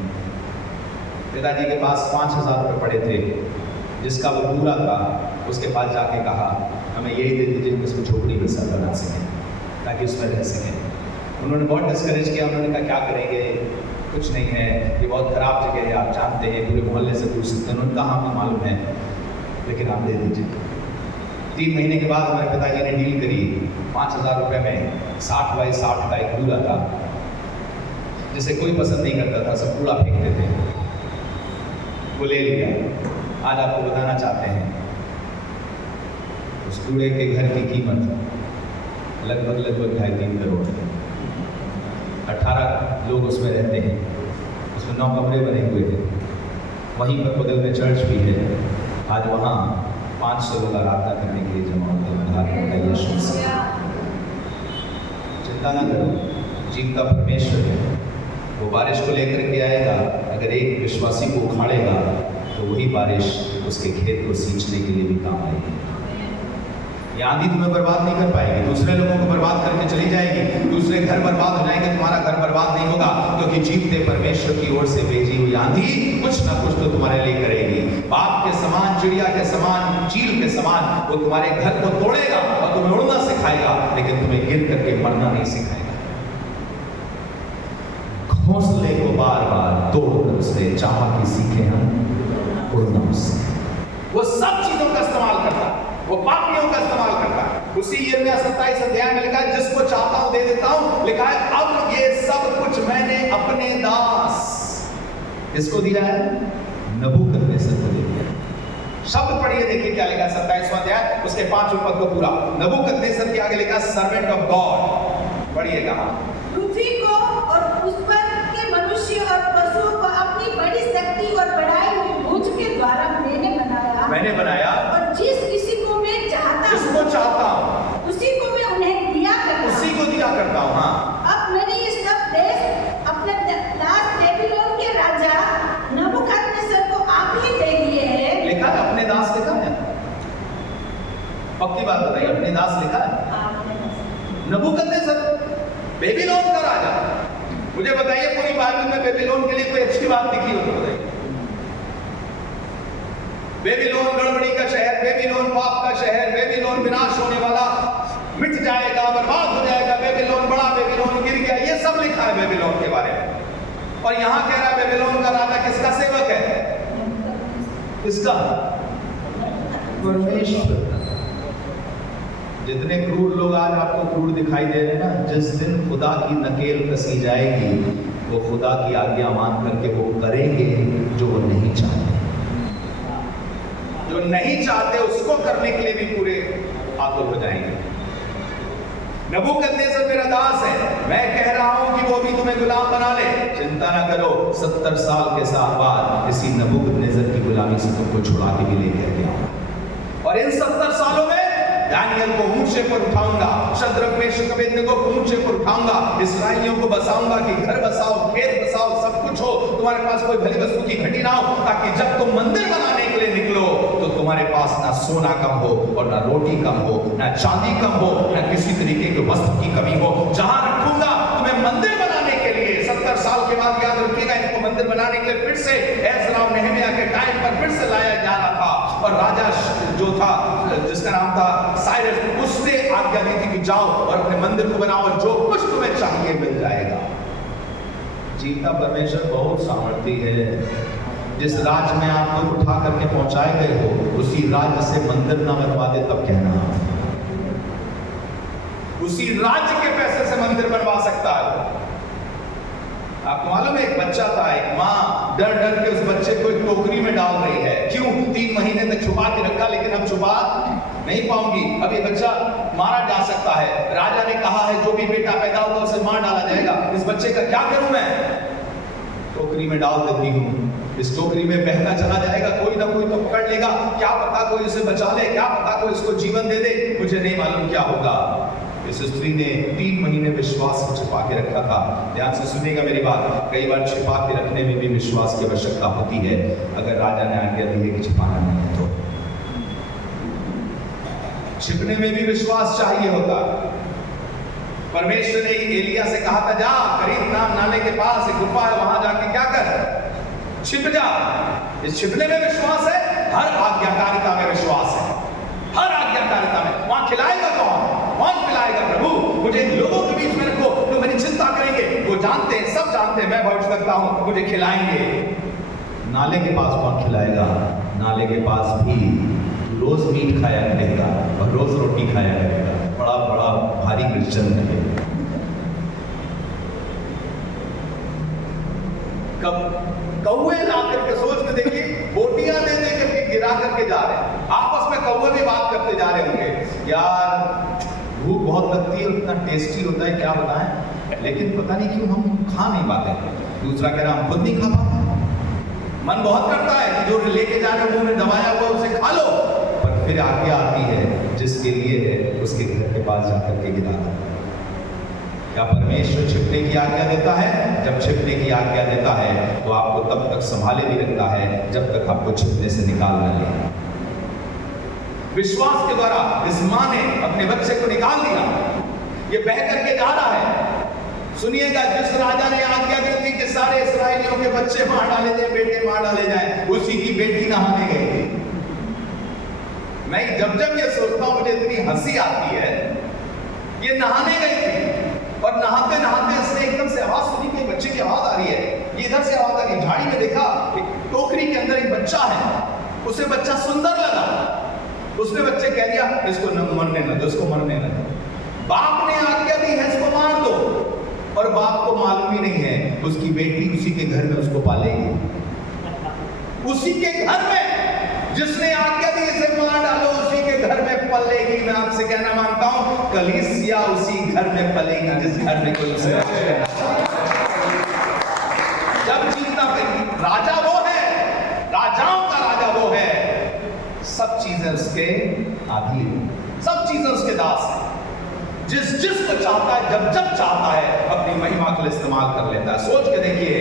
पिताजी के पास 5,000 रुपये पड़े थे, जिसका वो पूरा था। उसके पास जाके कहा हमें यही दे दीजिए कि उसको झोपड़ी में सर बना सकें, ताकि उसमें रह सकें। उन्होंने बहुत डिस्करेज किया, उन्होंने कहा क्या करेंगे, कुछ नहीं है, ये बहुत ख़राब जगह है, आप जानते हैं, पूरे मोहल्ले से पूछ सकते हैं। उन्होंने कहा हमें मालूम है, लेकिन आप दे दीजिए। 3 महीने के बाद हमारे पिताजी ने डील करी, 5,000 रुपये में 60 बाई 60 का एक कूड़ा था जिसे कोई पसंद नहीं करता था, सब कूड़ा फेंकते थे। वो ले लिया। आज आपको बताना चाहते हैं उस कूड़े के घर की कीमत लगभग 2.5-3 करोड़। 18 लोग उसमें रहते हैं, उसमें 9 कमरे बने हुए हैं। वहीं पर बगल में चर्च भी है। आज वहाँ 500 लोग आराधना करने के लिए जमा होते हैं। यीशु से चिंता न करो, जीवता परमेश्वर है, वो बारिश को लेकर के आएगा। अगर एक विश्वासी को उखाड़ेगा तो वही बारिश उसके खेत को सींचने के लिए भी काम आएगी। ये आंधी तुम्हें बर्बाद नहीं कर पाएगी, दूसरे लोगों को बर्बाद करके चली जाएगी, दूसरे घर बर्बाद हो जाएंगे, तुम्हारा घर बर्बाद नहीं होगा, क्योंकि जीवते परमेश्वर की ओर से भेजी हुई आंधी कुछ ना कुछ तो तुम्हारे लिए करेगी। बाघ के समान, चिड़िया के समान, चील के समान वो तुम्हारे घर को तोड़ेगा और तुम्हें उड़ना सिखाएगा, लेकिन तुम्हें गिर करके मरना नहीं सिखाएगा। घोंसले को बार बार तोड़कर उसने चाहा कि सीखे हम उड़ना उससे। वो सब चीजों का इस्तेमाल करता है, वो पापियों का इस्तेमाल करता है। उसी यिर्मयाह 27 अध्याय में लिखा है, जिसको चाहता हूं दे देता हूं। लिखा है, अब ये सब कुछ मैंने अपने दास, इसको दिया है, नबूकदनेस्सर को दे दिया। शब्द पढ़िए, देखिए क्या लिखा है 27वां अध्याय उसके 5वें पद को पूरा। नबूकदनेस्सर के आगे लिखा सर्वेंट ऑफ गॉड। पढ़िएगा। पृथ्वी को और उस पर के मनुष्य और पशुओं को अपनी बड़ी शक्ति और बढ़ाई हुई भुज के द्वारा मैंने बनाया और जिस किसी को मैं चाहता हूं, जिसको चाहता हूं उसी को मैं उन्हें दिया करता हूं, उसी को दिया करता हूं। हाँ, अब मैंने ये सब देश अपने दास बेबीलोन के राजा नबूकदनेस्सर को आप ही दे दिए हैं। लिखा है अपने दास, लिखा है, पक्की बात बताइए, अपने दास लिखा है। नबूकदनेस्सर बेबीलोन का राजा। मुझे बताइए पूरी बाइबल में बेबीलोन के लिए कोई अच्छी बात लिखी हो तो बताइए। बेबीलोन गड़बड़ी का शहर, बेबीलोन पाप का शहर, बेबीलोन विनाश होने वाला, मिट जाएगा, बर्बाद हो जाएगा, बेबीलोन बड़ा बेबीलोन गिर गया, ये सब लिखा है बेबीलोन के बारे में। और यहां कह रहा है बेबीलोन का राजा किसका सेवक है? किसका? परमेश्वर। जितने क्रूर लोग आज आपको क्रूर दिखाई दे रहे हैं ना, जिस दिन खुदा की नकेल कसी जाएगी, वो खुदा की आज्ञा मान करके वो करेंगे जो वो नहीं चाहते। जो नहीं चाहते उसको करने के लिए भी पूरे आतुर हो जाएंगे। नबूकदनेस्सर मेरा दास है, मैं कह रहा हूं कि वो भी तुम्हें गुलाम बना ले, चिंता ना करो, 70 साल के साथ बाद इसी नबूकदनेस्सर की गुलामी से तुमको छुड़ा के भी लेकर के आऊंगा। और इन 70 सालों में दानियल को ऊंचे पर उठाऊंगा, शद्रक मेशक अबेदनगो को ऊंचे पर उठाऊंगा, इस्राएलियों को बसाऊंगा कि घर बसाओ, खेत बसाओ, सब कुछ हो, तुम्हारे पास कोई भली वस्तु की घटी ना हो, ताकि जब तुम मंदिर बनाने के लिए निकलो तो तुम्हारे पास ना सोना कम हो और ना रोटी कम हो, ना चांदी कम हो, ना किसी तरीके के वस्त्र की कमी हो। जहां रखूंगा तुम्हें मंदिर बनाने के लिए, 70 साल के बाद याद रखिएगा, इनको मंदिर बनाने के लिए फिर से एज़रा और नेहमिया के टाइम पर फिर से लाया जा रहा था। और राजा जो था, जिसका नाम था साइरस, उसने आज्ञा दी थी कि जाओ और अपने मंदिर को बनाओ, जो कुछ तुम्हें चाहिए मिल जाएगा। जीता परमेश्वर बहुत सामर्थी है। जिस राज्य में आप लोग उठा करके पहुंचाए गए हो, उसी राज्य से मंदिर ना बनवा दे तब कहना। उसी राज्य के पैसे से मंदिर बनवा सकता है। आपको मालूम है, एक बच्चा था, एक माँ डर डर के उस बच्चे को एक टोकरी में डाल रही है। क्यों? 3 महीने तक छुपा के रखा, लेकिन अब छुपा नहीं पाऊंगी, अब ये बच्चा मारा जा सकता है। राजा ने कहा है जो भी बेटा पैदा होगा उसे मार डाला जाएगा। इस बच्चे का क्या करूं मैं? टोकरी में डाल देती हूँ, इस टोकरी में बहता चला जाएगा, कोई ना कोई तो पकड़ लेगा, क्या पता कोई उसे बचा ले, क्या पता कोई इसको जीवन दे दे, मुझे नहीं मालूम क्या होगा। इस स्त्री ने 3 महीने विश्वास को छिपा के रखा था। ध्यान से सुनिएगा मेरी बात, कई बार छिपा के रखने में भी विश्वास की आवश्यकता होती है, अगर राजा ने आज्ञा दी है कि छिपाना नहीं है तो। छिपने में भी विश्वास चाहिए होता। परमेश्वर ने एलिया से कहा था, जा करीब नाम नाले के पास एक गुफा है, वहां जाके क्या कर, छिप जा। इस छिपने में विश्वास है, हर आज्ञाकारिता में विश्वास है, हर आज्ञाकारिता में। वहां खिलाएगा कौन पिलाएगा? प्रभु, मुझे लोगों के बीच में रखो जो मेरी चिंता करेंगे, वो जानते हैं, सब जानते हैं मैं भविष्य करता हूं, मुझे खिलाएंगे। नाले के पास कौन खिलाएगा? नाले के पास भी रोज मीट खाया करेगा और रोज रोटी खाया करेगा, बड़ा बड़ा भारी क्रिश्चियन है। कौवे ला करके, सोच के देखिए, बोटियां दे दे करके गिरा करके जा रहे हैं, आपस में कौवे भी बात करते जा रहे होंगे, यार भूख बहुत लगती है, इतना टेस्टी होता है क्या बताएं, लेकिन पता नहीं क्यों हम खा नहीं पाते। दूसरा कह रहा हम खुद नहीं खा पाते। मन बहुत करता है कि जो लेके जा रहे हो मुंह में दबाया हुआ उसे खा लो, पर फिर आज्ञा आती है जिसके लिए है उसके घर के पास जाकर के गिरा दो। क्या परमेश्वर छिपने की आज्ञा देता है? जब छिपने की आज्ञा देता है तो आपको तब तक संभाले भी रखता है जब तक आपको छिपने से निकाल न ले। विश्वास के द्वारा इस मां ने अपने बच्चे को निकाल दिया। ये बह करके जा रहा है, सुनिएगा, जिस राजा ने आज्ञा दी थी कि सारे इस्राएलियों के बच्चे मार डाले जाए, बेटे मार डाले जाए, उसी की बेटी नहाने गई थी। मैं जब जब ये सोचता हूं मुझे इतनी हंसी आती है। ये नहाने गई थी और नहाते नहाते इसने एकदम से आवाज सुनी कि बच्चे की आवाज आ रही है। ये इधर से आवाज आ रही है, झाड़ी में देखा एक टोकरी के अंदर एक बच्चा है। उसे बच्चा सुंदर लगा, उसने बच्चे कह दिया इसको न मरने न दो, इसको मरने न दो। बाप ने आज्ञा दी है इसको मार दो, और बाप को मालूम ही नहीं है उसकी बेटी उसी के घर में उसको पालेगी। उसी के घर में जिसने आज्ञा दी इसे मार डालो, उसी के घर में पलेगी। मैं आपसे कहना मानता हूं, कलीसिया उसी घर में पलेगी जिस घर में कोई उसे जब जीतना राजा वो है, राजाओं का राजा वो है, सब चीजें उसके आधीन, सब चीजें उसके दास है। जिसको चाहता है, जब चाहता है, अपनी महिमा के लिए इस्तेमाल कर लेता है। सोच के देखिए,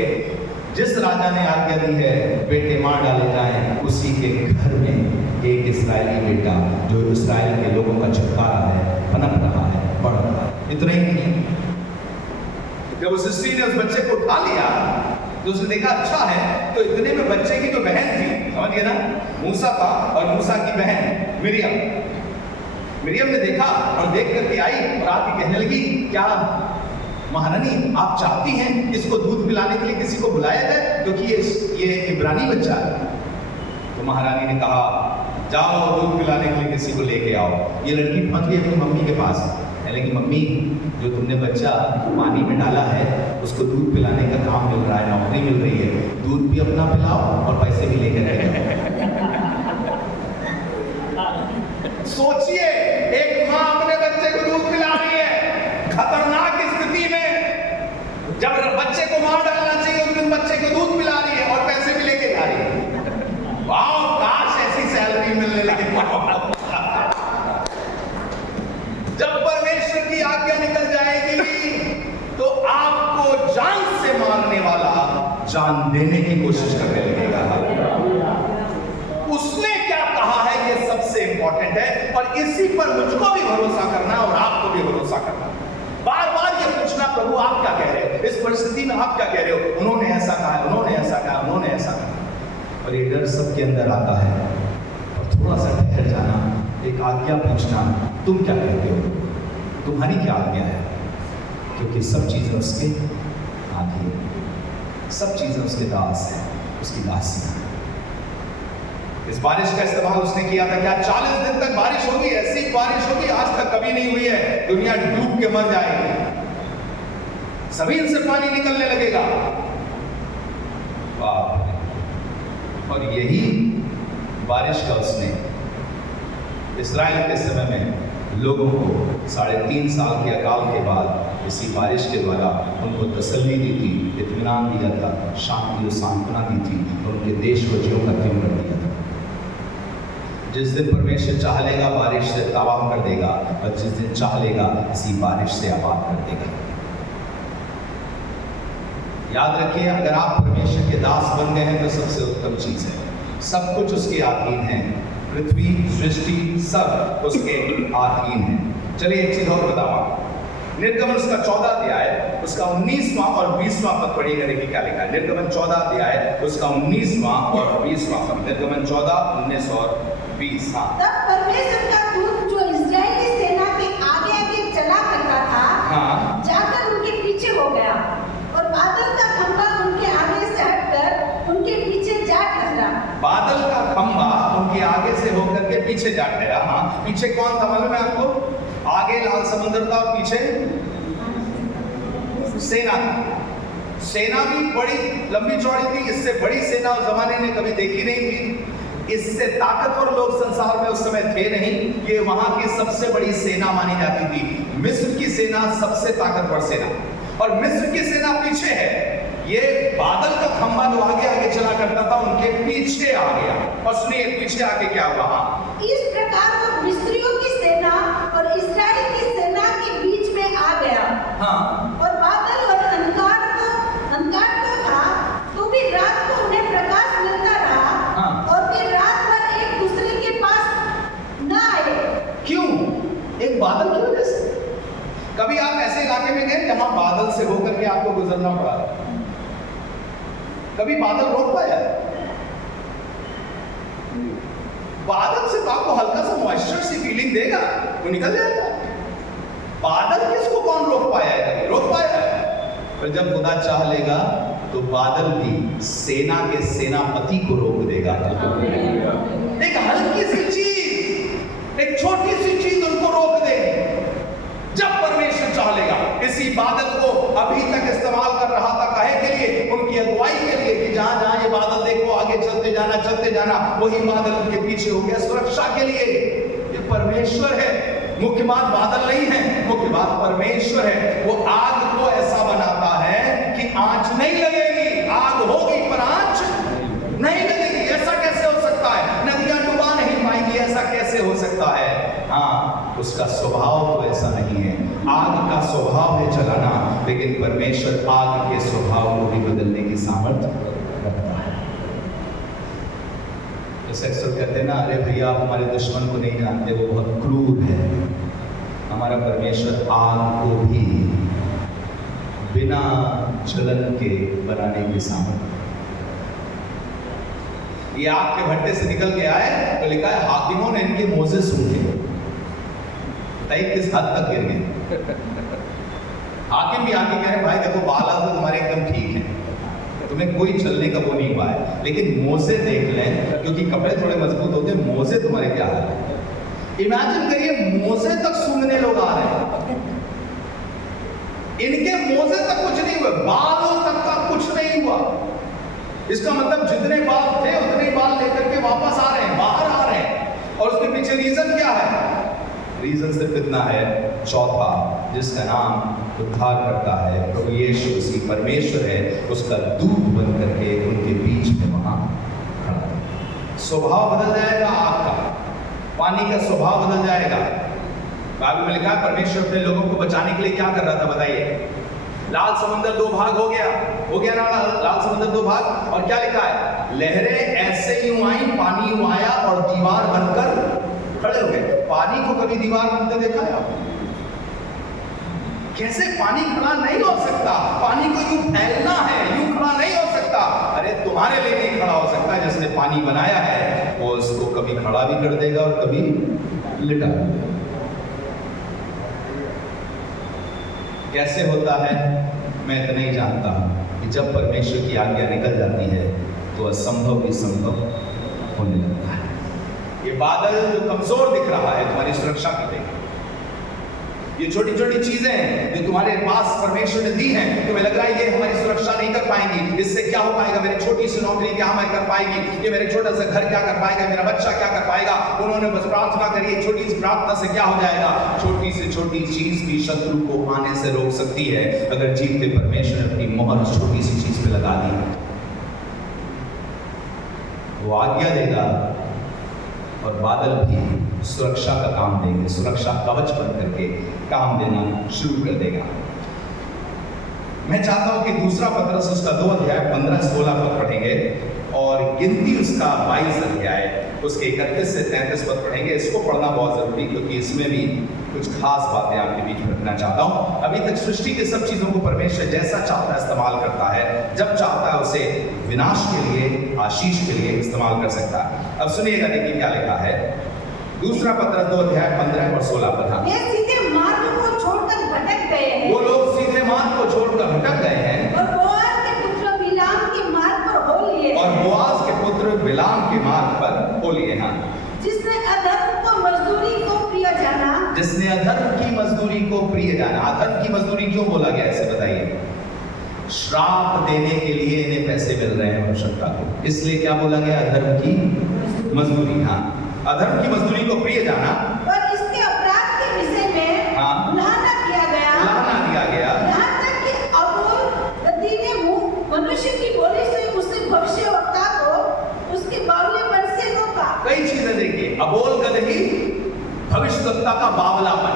जिस राजा ने आज्ञा दी है बेटे मार डाले जाएं, उसी के घर में एक इस्राएली बेटा जो इस्राएल के लोगों का छुटकारा है पनप रहा है, बढ़ रहा है। इतना ही नहीं, जब उस स्त्री ने उस बच्चे को उठा लिया तो उसने देखा अच्छा है, तो इतने में बच्चे की जो बहन थी, समझिए ना, मूसा था और मूसा की बहन मिरियम ने देखा और देख करके आई और आके कहने लगी, क्या महारानी आप चाहती हैं इसको दूध पिलाने के लिए किसी को बुलाया जाए, क्योंकि ये इब्रानी बच्चा है। तो महारानी ने कहा जाओ दूध पिलाने के लिए किसी को लेके आओ। ये लड़की पहुंच गई अपनी मम्मी के पास, लेकिन मम्मी जो तुमने बच्चा पानी में डाला है उसको दूध पिलाने का काम मिल रहा है, नौकरी मिल रही है, दूध भी अपना पिलाओ और पैसे भी लेके रहे। सोचिए, एक माँ अपने बच्चे को दूध पिला रही है, खतरनाक स्थिति में, जब बच्चे को मार डालना चाहिए उस दिन बच्चे को दूध पिला रही है और पैसे भी लेके जा रही है। वाह, काश ऐसी सैलरी मिलने लगी। जब परमेश्वर की आज्ञा निकल जाएगी तो आपको जान से मारने वाला जान देने की कोशिश करने लगेगा। उसने क्या कहा है ये सबसे इंपॉर्टेंट है, और इसी पर मुझको भी भरोसा करना और आपको भी भरोसा करना। बार बार ये पूछना, प्रभु आप क्या कह रहे हो, इस परिस्थिति में आप क्या कह रहे हो, उन्होंने ऐसा कहा, उन्होंने ऐसा कहा, उन्होंने ऐसा कहा। और ये डर सबके अंदर आता है, और थोड़ा सा ठहर जाना, एक आज्ञा पूछना, तुम क्या कहते हो, तुम्हारी क्या आज्ञा है, क्योंकि सब चीजें उसके आधी है, सब चीजें उसके दास है, उसकी दासियां। इस बारिश का इस्तेमाल उसने किया था, क्या 40 दिन तक बारिश होगी, ऐसी बारिश होगी आज तक कभी नहीं हुई है, दुनिया डूब के मर जाएगी, जमीन से पानी निकलने लगेगा। और यही बारिश का उसने इस्राएल के समय में लोगों को 3.5 साल के अकाल के बाद इसी बारिश के द्वारा उनको तसल्ली दी थी, इत्मीनान दिया था, शांति और सांत्वना दी थी, उनके देश को ज्यों का त्यों कर दिया था। जिस दिन परमेश्वर चाह लेगा बारिश से तबाह कर देगा, और जिस दिन चाह लेगा इसी बारिश से आबाद कर देगा। याद रखिए, अगर आप परमेश्वर के दास बन गए हैं तो सबसे उत्तम चीज है, सब कुछ उसके अधीन है, पृथ्वी सृष्टि सब उसके अधीन है। चलिए एक चीज और बताऊं, निर्गमन उसका 14 अध्याय उसका 19वां और 20वां पद पढ़िएगा, देखिए क्या लिखा है। निर्गमन 14 अध्याय उसका 19वां और 20वां पद, निर्गमन 14, 19 और 20। हाँ, तब परमेश्वर का दूत जो इस्राएली सेना के आगे आगे चला करता था, हाँ, जाकर उनके पीछे हो गया, और बादल का खंभा उनके आगे से हटकर उनके पीछे जा ठहरा। बादल का खंभा उनके आगे से होकर के पीछे जा ठहरा। हाँ, पीछे कौन था मालूम है आपको? आगे लाल समुद्र था और पीछे सेना थी। सेना भी बड़ी लंबी चौड़ी थी, इससे बड़ी सेना उस जमाने में कभी देखी नहीं थी, इससे ताकतवर लोग संसार में उस समय थे नहीं। ये वहां की सबसे बड़ी सेना मानी जाती थी। मिस्र की सेना सबसे ताकतवर सेना, और मिस्र की सेना पीछे है। ये बादल का खंभा जो आगे आगे चला करता था उनके पीछे आ गया, और सुनिए पीछे आके क्या हुआ। इस प्रकार वो मिस्रियों की सेना और इस्राएल की सेना के बीच में आ गया। हाँ, और बादल और अंधकार तो था, तो भी रात को उन्हें प्रकाश मिलता रहा। हाँ, और वे रात भर एक दूसरे के पास न आए। क्यों? एक बादल की वजह से। कभी आप ऐसे इलाके में गए जहां बादल से होकर चलना पड़ा। कभी बादल रोक पाया? बादल से आपको हल्का सा मॉइस्चर सी फीलिंग देगा, वो निकल जाएगा। बादल किसको कौन रोक पाया है? कभी रोक पाया है? पर जब खुदा चाह लेगा तो बादल भी सेना के सेनापति को रोक देगा। एक हल्की सी चीज, एक छोटी सी चीज उनको रोक देगी जब परमेश्वर चाह लेगा। इसी बादल को अभी तक इस्तेमाल कर रहा था काहे के लिए? उनकी अगुवाई के लिए, कि जहां जहां ये बादल देखो आगे चलते जाना, वही बादल उनके पीछे हो गया सुरक्षा के लिए। ये परमेश्वर है। मुख्य बात बादल नहीं है, मुख्य बात परमेश्वर है। वो आग को ऐसा बनाता है कि आंच नहीं लगेगी, आग होगी पर आंच नहीं लगेगी। ऐसा कैसे हो सकता है? नदियां डुबा नहीं पाएंगी, ऐसा कैसे हो सकता है? हाँ, उसका स्वभाव तो ऐसा नहीं है। आग का स्वभाव है जलाना, लेकिन परमेश्वर आग के स्वभाव को भी बदलने की सामर्थ्य रखता है। जैसे अक्सर कहते हैं ना, अरे भैया आप हमारे दुश्मन को नहीं जानते, वो बहुत क्रूर है। हमारा परमेश्वर आग को भी बिना जलन के बनाने की सामर्थ्य। ये आग के भट्टे से निकल के आए तो लिखा है हाकिमों ने इनके मोजे सूखे। बताइए किस हद तक गिर गए। हाकिम भी आके कह रहे भाई देखो बाल तो तुम्हारे एकदम ठीक है, तुम्हें कोई चलने का वो नहीं पाया, लेकिन मोजे देख लें, क्योंकि कपड़े थोड़े मजबूत होते हैं। मोजे तुम्हारे क्या हाल है? इमेजिन करिए मोजे तक सूंघने लोग आ रहे हैं, इनके मोजे तक कुछ नहीं हुआ, बालों तक का कुछ नहीं हुआ। इसका मतलब जितने बाल थे उतने बाल लेकर के वापस आ रहे हैं, बाहर आ रहे हैं। और उसके पीछे रीजन क्या है? रीजन सिर्फ इतना है, चौथा, जिसका नाम उद्धार करता है, प्रभु यीशु मसीह परमेश्वर है, उसका दूत बन करके उनके बीच में वहां खड़ा है। स्वभाव बदल जाएगा आग का, पानी का स्वभाव बदल जाएगा। बाइबल में लिखा है परमेश्वर अपने लोगों को बचाने के लिए क्या कर रहा था बताइए? लाल समुद्र दो भाग हो गया ना, लाल समुद्र दो भाग। और क्या लिखा है? लहरें ऐसे यूं आई, पानी यूं आया और दीवार बनकर खड़े हो गए। पानी को कभी दीवार बनते देखा है आपने? कैसे पानी खड़ा नहीं हो सकता? पानी को यूं फैलना है, यूं खड़ा नहीं हो सकता। अरे तुम्हारे लिए नहीं खड़ा हो सकता, जिसने पानी बनाया है वो उसको कभी खड़ा भी कर देगा और कभी लिटा देगा। कैसे होता है मैं इतना ही जानता हूं कि जब परमेश्वर की आज्ञा निकल जाती है तो असंभव भी संभव होने लगता है। ये बादल जो कमजोर दिख रहा है तुम्हारी सुरक्षा के लिए, ये छोटी छोटी चीजें जो तुम्हारे पास परमेश्वर ने दी हैं, तुम्हें लग रहा है ये हमारी सुरक्षा नहीं कर पाएंगी, इससे क्या हो पाएगा? मेरी छोटी सी नौकरी क्या मैं कर पाएगी? ये मेरे छोटा सा घर क्या कर पाएगा? मेरा बच्चा क्या कर पाएगा? उन्होंने बस प्रार्थना करी, छोटी सी प्रार्थना से क्या हो जाएगा? छोटी से छोटी चीज भी शत्रु को आने से रोक सकती है, अगर जीवते परमेश्वर ने अपनी मोहर छोटी सी चीज पे लगा दी। वो आज्ञा देगा और बादल भी सुरक्षा का काम देंगे, सुरक्षा कवच बन करके काम देना शुरू कर देगा। मैं चाहता हूं कि दूसरा पत्रस उसका 2 अध्याय 15-16 पद पढ़ेंगे और गिनती उसका 22 अध्याय उसके 31 से 33 पद पढ़ेंगे। इसको पढ़ना बहुत जरूरी, क्योंकि इसमें भी कुछ खास बातें आपके बीच में रखना चाहता हूं। अभी तक सृष्टि के सब चीजों को परमेश्वर जैसा चाहता है इस्तेमाल करता है, जब चाहता है उसे विनाश के लिए, आशीष के लिए इस्तेमाल कर सकता है। अब सुनिएगा, देखिए क्या लिखा है। दूसरा पत्रस 2 अध्याय 15 और 16 पद। ये सीधे मार्ग को छोड़कर भटक गए हैं। वो लोग सीधे मार्ग को छोड़कर भटक गए हैं और बोआज के पुत्र बिलाम के मार्ग पर हो लिए। और बोआज के पुत्र बिलाम के मार्ग पर हो लिए हैं, जिसने अधर्म को मजदूरी को प्रिय जाना। जिसने अधर्म की मजदूरी को प्रिय जाना। अधर्म की मजदूरी क्यों बोला गया ऐसे बताइए? श्राप देने के लिए इन्हें पैसे मिल रहे हैं मनुष्यता को, इसलिए क्या बोला गया? अधर्म की मजदूरी। हाँ, अधर्म की मजदूरी को प्रिय जाना और इसके अपराध के विषय में लाना दिया गया। यहाँ तक कि अबोल गद्दी ने मनुष्य की बोली से उसे भविष्यवक्ता को उसके बावलेपन से रोका। कई चीजें देखिए, अबोल गदही भविष्यवक्ता का बावलापन।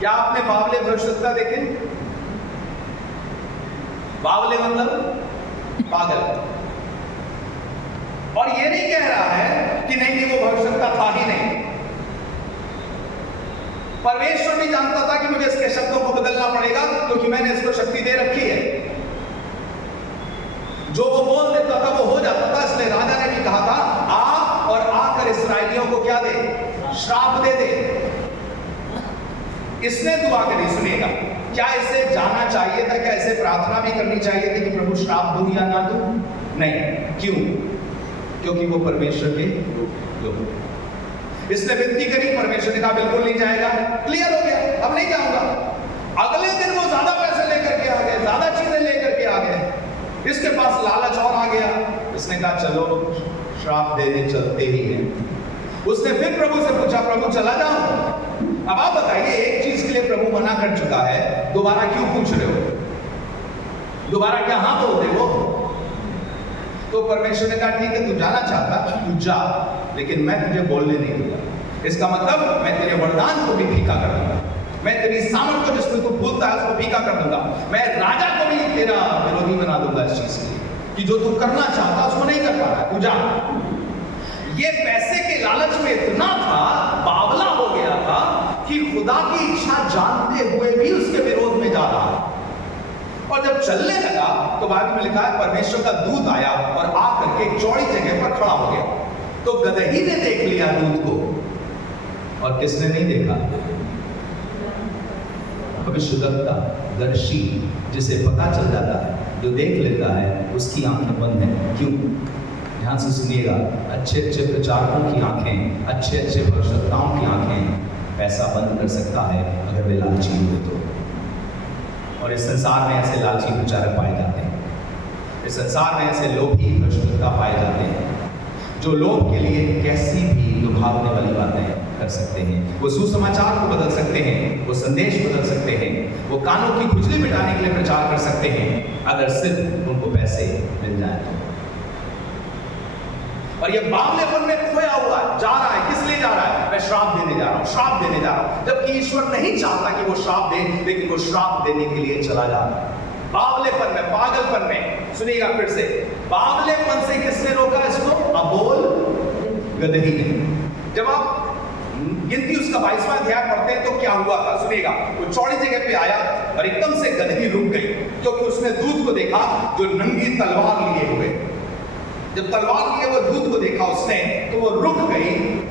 क्या आपने बावले भविष्यवक्ता देखे? बावले मतलब पागल। और ये नहीं कह रहा है कि नहीं वो भविष्यवक्ता था ही नहीं। परमेश्वर भी जानता था कि मुझे इसके शब्दों को बदलना पड़ेगा, क्योंकि मैंने इसको शक्ति दे रखी है। था वो हो जाता था, इसलिए राजा ने भी कहा था आ और आकर इसराइलियों को क्या दे, श्राप दे दे। इसने दुआ करी, सुनिएगा, क्या इसे जाना चाहिए था, क्या इसे प्रार्थना भी करनी चाहिए थी कि प्रभु श्राप दूं या ना दूं? नहीं। क्यों? क्योंकि वो परमेश्वर के लोग। इसने विनती करी, परमेश्वर ने कहा बिल्कुल नहीं जाएगा, क्लियर हो गया, अब नहीं जाऊंगा। अगले दिन वो ज्यादा पैसे लेकर के आ गए, ज्यादा चीजें लेकर के आ गए, इसके पास लालच और आ गया। इसने कहा चलो श्राप देने चलते ही हैं। उसने फिर प्रभु से पूछा, प्रभु चला जाऊं? अब आप बताइए, एक चीज के लिए प्रभु मना कर चुका है, दोबारा क्यों पूछ रहे हो? दोबारा क्या हाँ बोल दे वो? तो परमेश्वर ने कहा ठीक है, तू जाना चाहता तू जा, लेकिन मैं तुझे बोलने नहीं दूंगा। इसका मतलब मैं तेरे वरदान को भी फीका कर दूंगा, मैं तेरी सामर्थ को जिसमें तू भूलता है उसको फीका कर दूंगा, मैं राजा को भी तेरा विरोधी बना दूंगा इस चीज के लिए कि जो तू करना चाहता उसको नहीं कर पा रहा, तू जा। ये पैसे के लालच में इतना था, बावला हो गया था कि खुदा की इच्छा जानते हुए भी उसके विरोध में जा रहा है। और जब चलने लगा तो बाइबल में लिखा है परमेश्वर का दूत आया और आकर के एक चौड़ी जगह पर खड़ा हो गया। तो गदही ने देख लिया दूत को, और किसने नहीं देखा? भविष्यद्वक्ता, दर्शी, जिसे पता चल जाता है, जो देख लेता है, उसकी आंखें बंद है। क्यों? ध्यान से सुनिएगा, अच्छे अच्छे प्रचारकों की आंखें, अच्छे अच्छे भविष्यवक्ताओं की आंखें पैसा बंद कर सकता है अगर वे लालची हुए तो। और इस संसार में ऐसे लालची प्रचारक पाए जाते हैं, इस संसार में ऐसे लोभी भ्रष्टता पाए जाते हैं, जो लोभ के लिए कैसी भी लुभावने वाली बातें कर सकते हैं। वो सुसमाचार को बदल सकते हैं, वो संदेश बदल सकते हैं, वो कानों की खुजली मिटाने के लिए प्रचार कर सकते हैं, अगर सिर्फ उनको पैसे मिल जाए तो। और ये बावलेपन में खोया हुआ जा रहा है। किस लिए जा रहा है? मैं श्राप देने जा रहा हूं, श्राप देने जा रहा हूं, जबकि ईश्वर नहीं चाहता कि वो श्राप दे, लेकिन वो श्राप देने के लिए चला जा रहा है। बावलेपन में, पागलपन में। सुनिएगा फिर से, बावलेपन से किसने रोका इसको? अबोल गदही ने। जब आप गिनती उसका 22वां अध्याय पढ़ते हैं तो क्या हुआ था, सुनिएगा। वो चौड़ी जगह पे आया और एकदम से गदही रुक गई, क्योंकि उसने दूत को देखा जो नंगी तलवार लिए हुए। जब तलवार लिए वो दूत को देखा उसने, तो वो रुक गई।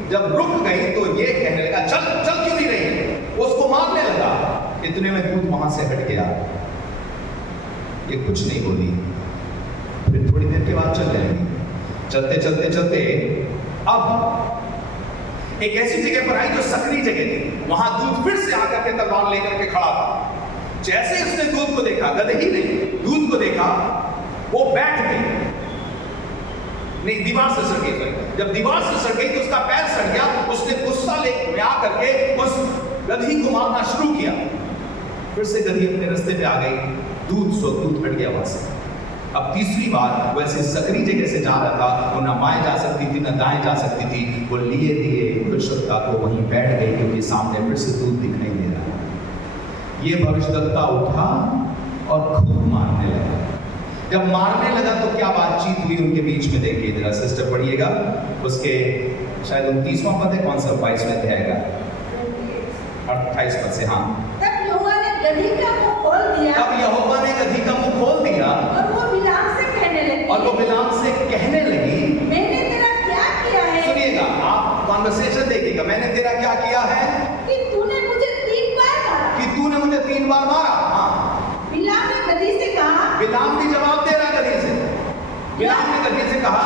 जब रुक गई तो ये कहने लगा, चल चल क्यों नहीं रही है? वो उसको मारने लगा। इतने में दूत वहां से हट गया, ये कुछ नहीं बोली। फिर थोड़ी देर के बाद चल जाएगी। चलते चलते चलते अब एक ऐसी जगह पर आई जो सकरी जगह थी। वहां दूत फिर से आकर के तलवार लेकर के खड़ा था। जैसे उसने दूत को देखा, गदही ने दूत को देखा, वो बैठ गई, नहीं दीवार से सट गई। जब दीवार से सट गई तो उसका पैर सट गया। उसने गुस्सा ले आकर के उस गदही को मारना शुरू किया। फिर से गदही अपने रास्ते पे आ गई, दूत हट गया वहां से। अब तीसरी बार वो ऐसे सकरी जगह से जा रहा था, वो ना बाएं जा सकती थी ना दाएं जा सकती थी। वो लिए दिए भविष्यवक्ता को वहीं बैठ गई, क्योंकि सामने फिर से दूत दिखाई दे रहा है। ये भविष्यवक्ता उठा और खूब मारने लगा। जब मारने लगा तो क्या बातचीत हुई उनके बीच में, देखिए जरा सिस्टर पढ़िएगा। उसके शायद 29वां पद है, कौन सा 22वां अध्याय का 28 पद से। हाँ, तब यहोवा ने गदही का मुंह खोल दिया, तब यहोवा ने गदही का मुंह खोल दिया, और वो बिलाम से कहने लगी, मैंने तेरा क्या किया है? सुनिएगा, आप कॉन्वर्सेशन देखिएगा। मैंने तेरा क्या किया है? कि तूने मुझे 3 बार मारा। कि तूने मुझे 3 बार मारा। हाँ, बिलाम ने गदही से कहा, बिलाम भी जवाब दे रहा गदही से। बिलाम ने गदही से कहा,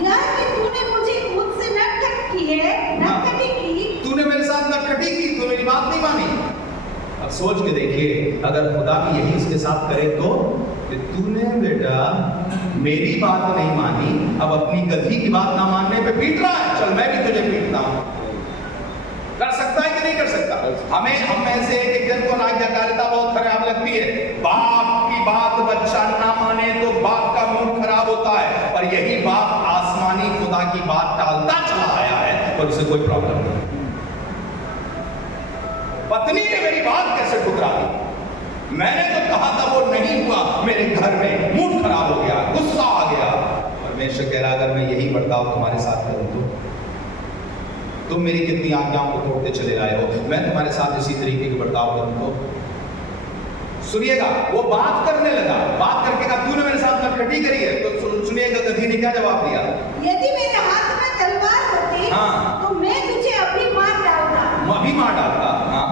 यह कि तूने मुझसे नटखट की है, नटखटी की। तूने मेरे साथ नटखटी की, तू मेरी बात नहीं मानी। अब सोच के देखिए, अगर खुदा भी यही उसके साथ करे तो, कि तूने बेटा मेरी बात नहीं मानी, अब अपनी गदही की बात ना मानने पे पीट रहा है, चल मैं भी तुझे पीटता हूं। कर सकता है कि नहीं कर सकता? हम में से एक जन को आज्ञाकारिता बहुत खराब लगती है। बाप की बात बच्चा ना माने तो बाप का मूड खराब होता है, और यही बाप आसमानी खुदा की बात टालता चला आया है और उसे कोई प्रॉब्लम नहीं। पत्नी ने मेरी बात कैसे ठुकरा दी? मैंने तो कहा था वो नहीं हुआ, मेरे घर में मूड खराब हो गया, गुस्सा आ गया। परमेश्वर कह रहा, अगर मैं यही बर्ताव तुम्हारे साथ करूं तो तुम मेरी कितनी आज्ञाओं को तोड़ते चले आए हो, मैं तुम्हारे साथ इसी तरीके के बर्ताव करूं तो? सुनिएगा, वो बात करने लगा, बात करके कहा तूने मेरे साथ नटखटी करी है। तो सुनिएगा गधी ने क्या जवाब दिया, यदि मेरे हाथ में तलवार होती हाँ। तो मैं तुझे अभी मार डालता। अभी मार डालता। हाँ।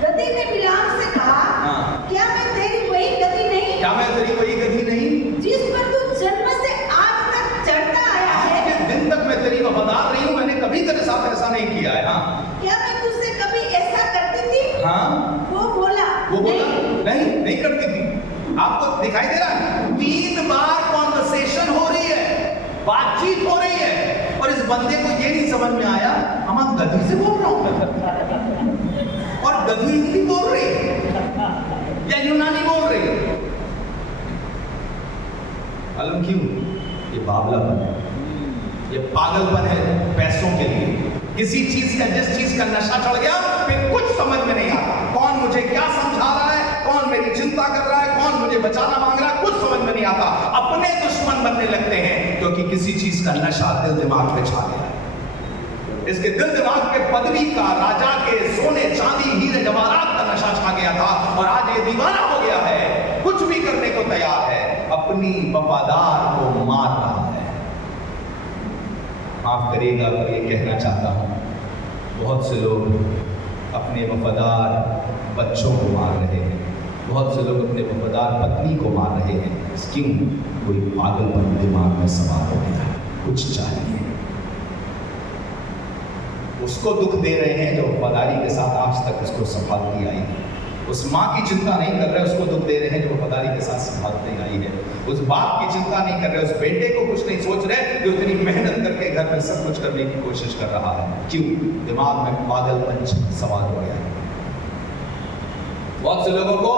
गधी ने बिलाम से कहा, हाँ। क्या मैं तेरी वही गधी नहीं, क्या मैं तेरी वही गधी नहीं जिस पर तू जन्म से आज तक चढ़ता आया आज है? के दिन तक मैं तेरी वफादार रही हूं, मैंने कभी तेरे साथ ऐसा नहीं किया है। हाँ। क्या मैं तुझसे कभी ऐसा करती थी? हाँ। वो बोला नहीं करती थी। आपको दिखाई दे रहा है, 3 बार कॉन्वर्सेशन हो रही है, बातचीत हो रही है, और इस बंदे को ये नहीं समझ में आया हम गधी से बोल रहा हूं, और गधी हिंदी बोल रही है या यूनानी बोल रही है। मालूम क्यों? ये बावलापन है, ये पागलपन है पैसों के लिए। किसी चीज का, जिस चीज का नशा चढ़ गया फिर कुछ समझ में नहीं आता, कौन मुझे क्या समझा रहा है, कौन मेरी चिंता कर रहा है, कौन मुझे बचाना मांग रहा है, कुछ समझ में नहीं आता। अपने दुश्मन बनने लगते हैं क्योंकि किसी चीज का नशा दिल दिमाग पे छा गया है। इसके दिल दिमाग पे पदवी का, राजा के सोने चांदी हीरे जवाहरात का नशा छा गया था, और आज ये दीवाना हो गया है, कुछ भी करने को तैयार है, अपनी वफादार को मार रहा है। माफ करिएगा पर ये कहना चाहता हूं, बहुत से लोग अपने वफादार बच्चों को मार रहे हैं, बहुत से लोग अपने वफादार पत्नी को मार रहे हैं। क्यों? कोई पागलपन दिमाग में सवार हो गया, कुछ चाहिए, उसको दुख दे रहे हैं जो वफादारी के साथ आज तक उसको संभालती आई है। उस माँ की चिंता नहीं कर रहे, उसको दुख दे रहे हैं जो वफादारी के साथ संभालते आई है। उस बाप की चिंता नहीं कर रहे, उस बेटे को कुछ नहीं सोच रहे जो इतनी मेहनत करके घर में सब कुछ करने की कोशिश कर रहा है। क्यों? दिमाग में पागलपन सवार हो गया है। बहुत से लोगों को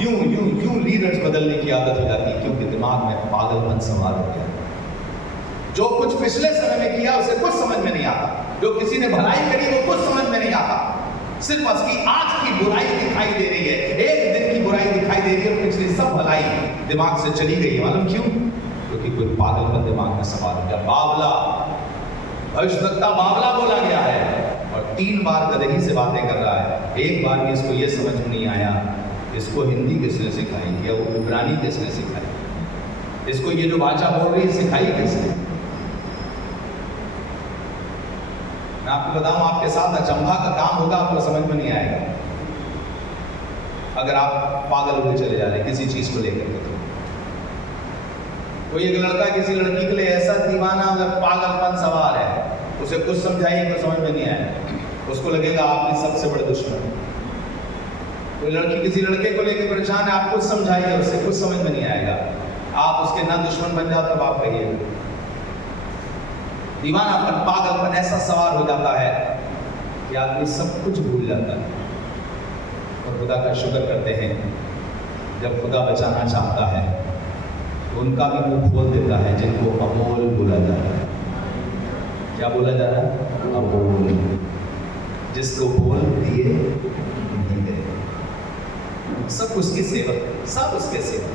यूं लीडर्स बदलने की आदत हो जाती है क्योंकि दिमाग में पागलपन सवार हो गया। जो कुछ पिछले समय में किया उसे कुछ समझ में नहीं आता, जो किसी ने भलाई करी वो कुछ समझ में नहीं आता, सिर्फ उसकी आज की बुराई दिखाई दे रही है, एक दिन की बुराई दिखाई दे रही है, पिछली सब भलाई दिमाग से चली गई है। मालूम क्यों? क्योंकि कोई पागलपन दिमाग में सवार हो गया। बावला, भविष्यवक्ता बावला बोला गया है, और 3 बार गदही से बातें कर रहा है। एक बार भी इसको ये समझ में नहीं आया इसको हिंदी किसने सिखाई या वो इब्रानी किसने सिखाई, इसको ये जो भाषा बोल रही है सिखाई किसने। मैं आपको बताऊं, आपके साथ अचंभा का काम होगा, आपको समझ में नहीं आएगा अगर आप पागल होकर चले जा रहे किसी चीज को लेकर के। कोई एक लड़का किसी लड़की के लिए ऐसा दीवाना पागलपन सवार है, उसे कुछ समझाइए तो समझ में नहीं आएगा, उसको लगेगा आपकी सबसे बड़े दुश्मन। कोई लड़की किसी लड़के को लेकर परेशान है, आप कुछ समझाइए उससे कुछ समझ में नहीं आएगा, आप उसके ना दुश्मन बन जाओ तब आप कहिए। दीवानापन, पागलपन ऐसा सवार हो जाता है कि आदमी सब कुछ भूल जाता है। और खुदा का शुक्र करते हैं जब खुदा बचाना चाहता है तो उनका भी मुंह खोल देता है जिनको अबोल बोला जाता है। क्या बोला जा रहा है? अबोल, जिसको बोल दिए नहीं गए। सब उसकी सेवक, सब उसके सेवक।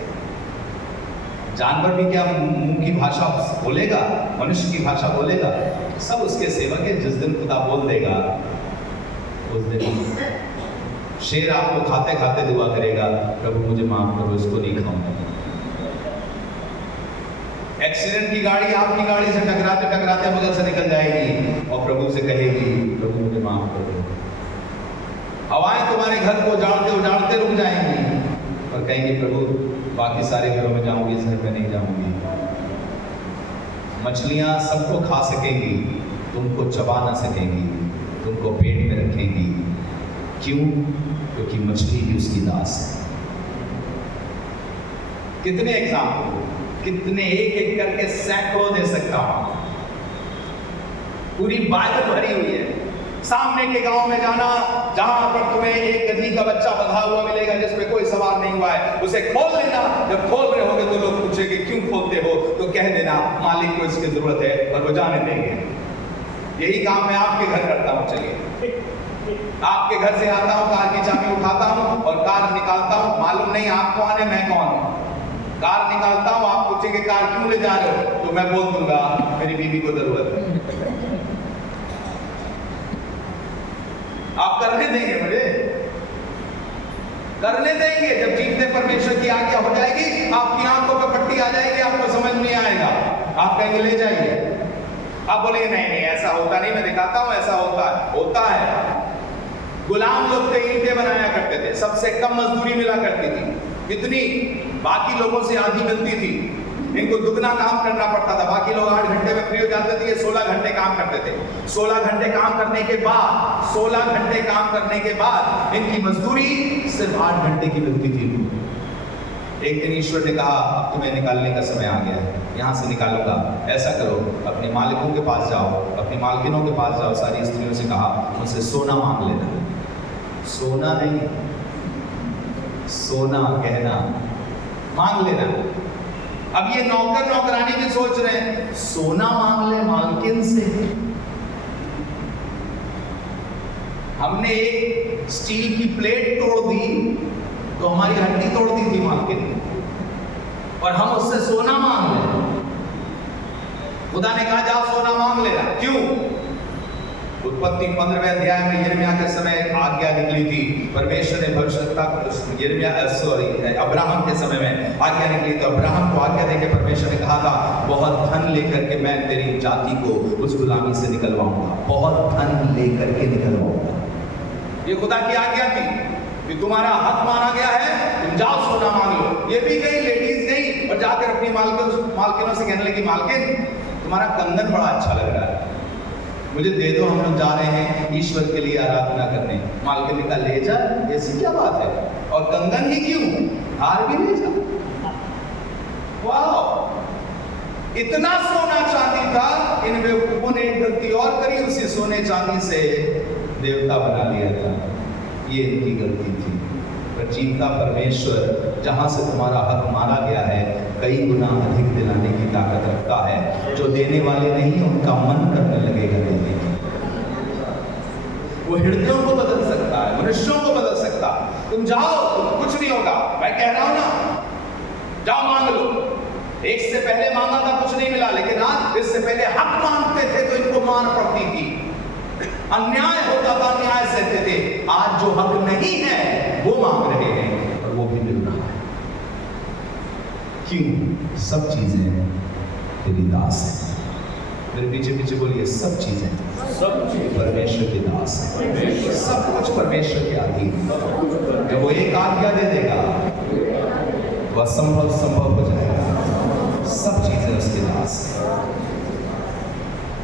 जानवर भी क्या मुंह की भाषा बोलेगा, मनुष्य की भाषा बोलेगा? सब उसके सेवक है। जिस दिन खुदा बोल देगा उस दिन शेर आपको खाते खाते दुआ करेगा, प्रभु मुझे माफ करो, इसको नहीं खाऊंगा। एक्सीडेंट की गाड़ी आपकी गाड़ी से टकराते टकराते बगल से निकल जाएगी और प्रभु से कहेगी, प्रभु मुझे माफ करो। हवाएं तुम्हारे घर को उजाड़ते उजाड़ते रुक जाएंगी और कहेंगे, प्रभु बाकी सारे घरों में जाऊंगी, इस घर में नहीं जाऊंगी। मछलियां सबको खा सकेंगी, तुमको चबा ना सकेंगी, तुमको पेट में रखेंगी। क्यों? क्योंकि मछली भी उसकी दास है। कितने एग्जाम्पल, कितने एक एक करके सैकड़ों दे सकता हूं। पूरी बाइबल भरी हुई है। सामने के गांव में जाना जहां पर तुम्हें एक गधी का बच्चा बंधा हुआ मिलेगा जिसमें कोई सवार नहीं हुआ है, उसे खोल लेना। जब खोल रहे होगे तो लोग पूछेंगे क्यों खोलते हो, तो कह देना मालिक को इसकी जरूरत है और वो जाने देंगे। यही काम मैं आपके घर करता हूं। चलिए, आपके घर से आता हूं, कार की चाबी उठाता हूं और कार निकालता हूं। मालूम नहीं आप कौन है, मैं कौन हूं। कार निकालता हूं, आप पूछेंगे कार क्यों ले जा रहे हो, तो मैं बोल दूंगा मेरी बीवी को जरूरत है। आप करने देंगे मुझे? करने देंगे। जब जीतते परमेश्वर की आज्ञा हो जाएगी, आपकी आंखों पर पट्टी आ जाएगी, आपको समझ नहीं आएगा, आप कहेंगे ले जाइए। आप बोलेंगे नहीं नहीं ऐसा होता नहीं, मैं दिखाता हूं ऐसा होता है। गुलाम लोग थे, ईंटें बनाया करते थे, सबसे कम मजदूरी मिला करती थी, कितनी, बाकी लोगों से आधी मिलती थी। इनको दुगना काम करना पड़ता था। बाकी लोग 8 घंटे में फ्री हो जाते थे, ये 16 घंटे काम करते थे। 16 घंटे काम करने के बाद इनकी मजदूरी सिर्फ 8 घंटे की मिलती थी। एक दिन ईश्वर ने कहा अब तुम्हें निकालने का समय आ गया है, यहाँ से निकालूंगा। ऐसा करो, अपने मालिकों के पास जाओ, अपनी मालकिनों के पास जाओ। सारी स्त्रियों से कहा मुझसे सोना मांग लेना। सोना नहीं, सोना गहना मांग लेना। अब ये नौकर नौकरानी भी सोच रहे हैं सोना मांग ले मालकिन से। हमने एक स्टील की प्लेट तोड़ दी तो हमारी हड्डी तोड़ दी थी मालकिन ने, और हम उससे सोना मांग ले। खुदा ने कहा जाओ सोना मांग लेना। क्यों? उत्पत्ति 15वें अध्याय में यिर्मयाह के समय आज्ञा निकली थी। परमेश्वर ने भविष्यवक्ता अब्राहम के समय में आज्ञा निकली, तो अब्राहम को आज्ञा देके परमेश्वर ने कहा था बहुत धन लेकर के मैं तेरी जाति को उस गुलामी से निकलवाऊंगा, बहुत धन लेकर के निकलवाऊंगा। ये खुदा की आज्ञा थी कि तुम्हारा हक माना गया है, तुम जाओ सोना मांग लो। ये भी गई, लेडीज गई और जाकर अपनी मालकिनों से कहने लगी मालकिन तुम्हारा कंगन बड़ा अच्छा लग रहा है, मुझे दे दो, हम लोग जा रहे हैं ईश्वर के लिए आराधना करने। मालकिन ने कहा ले जा, ऐसी क्या बात है, और कंगन ही क्यों, हार भी ले जा। वाह, इतना सोना चांदी था, इन बेवकूफों ने एक गलती और करी, उसी सोने चांदी से देवता बना लिया था। ये इनकी गलती थी। पर जीवता परमेश्वर जहां से तुम्हारा हक मारा गया है कई गुना अधिक दिलाने की ताकत रखता है। जो देने वाले नहीं उनका मन करने लगेगा देने की। वो हृदयों को बदल सकता है, मनुष्यों को बदल सकता है। तुम जाओ, कुछ नहीं होगा, मैं कह रहा हूं ना, जाओ मांग लो। एक से पहले मांगा था कुछ नहीं मिला, लेकिन आज इससे पहले हक मांगते थे तो इनको मार पड़ती थी, अन्याय होता था, अन्याय सहते थे। आज जो हक नहीं है वो मांग रहे हैं और वो भी मिल रहा है। क्यों? सब चीजें तेरी दास है। मेरे पीछे पीछे बोलिए सब चीजें परमेश्वर के दास है। सब कुछ परमेश्वर के अधीन। जब वो एक आज्ञा दे देगा वह संभव हो जाएगा। सब चीजें उसके दास है।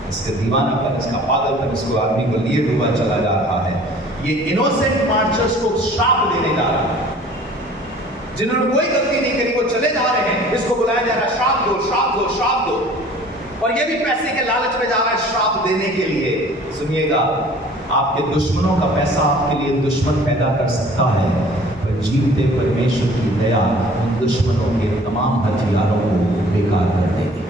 इसका दीवानापन, इसका पागलपन इसको आदमी को लिए डूबा चला जा रहा है। ये इनोसेंट मार्चर्स को श्राप देने जा रहा है, जिन्होंने कोई गलती नहीं करी, वो चले जा रहे हैं, इसको बुलाया जा रहा है श्राप दो, श्राप दो, श्राप दो। और ये भी पैसे के लालच में जा रहा है श्राप देने के लिए। सुनिएगा, आपके दुश्मनों का पैसा आपके लिए दुश्मन पैदा कर सकता है, पर जीवते परमेश्वर की दया उन दुश्मनों के तमाम हथियारों को बेकार कर देगी।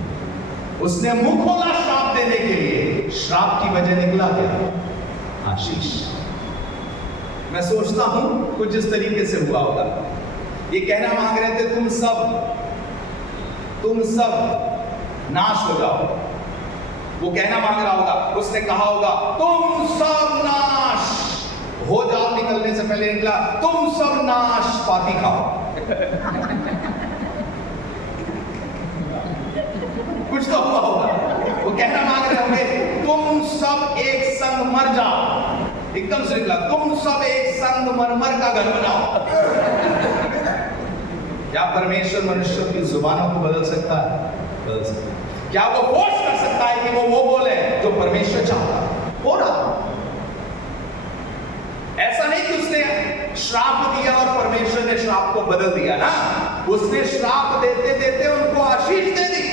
उसने मुंह खोला श्राप देने के लिए, श्राप की वजह निकला क्या? आशीष। मैं सोचता हूं कुछ जिस तरीके से हुआ होगा। ये कहना मांग रहे थे तुम सब नाश हो जाओ। वो कहना मांग रहा होगा, उसने कहा होगा तुम सब नाश हो जाओ। निकलने से पहले निकला तुम सब नाश पाती खाओ। कुछ तो हुआ होगा। वो कहना मांग रहे होंगे तुम सब एक संग मर जाओ। एकदम से निकला तुम सब एक संग मरमर का घर बनाओ। क्या परमेश्वर मनुष्यों की जुबानों को बदल सकता है? बदल सकता है। क्या वो फोर्स कर सकता है कि वो बोले जो परमेश्वर चाहता है? हो रहा। ऐसा नहीं कि उसने श्राप दिया और परमेश्वर ने श्राप को बदल दिया ना, उसने श्राप देते देते उनको आशीष दे दी।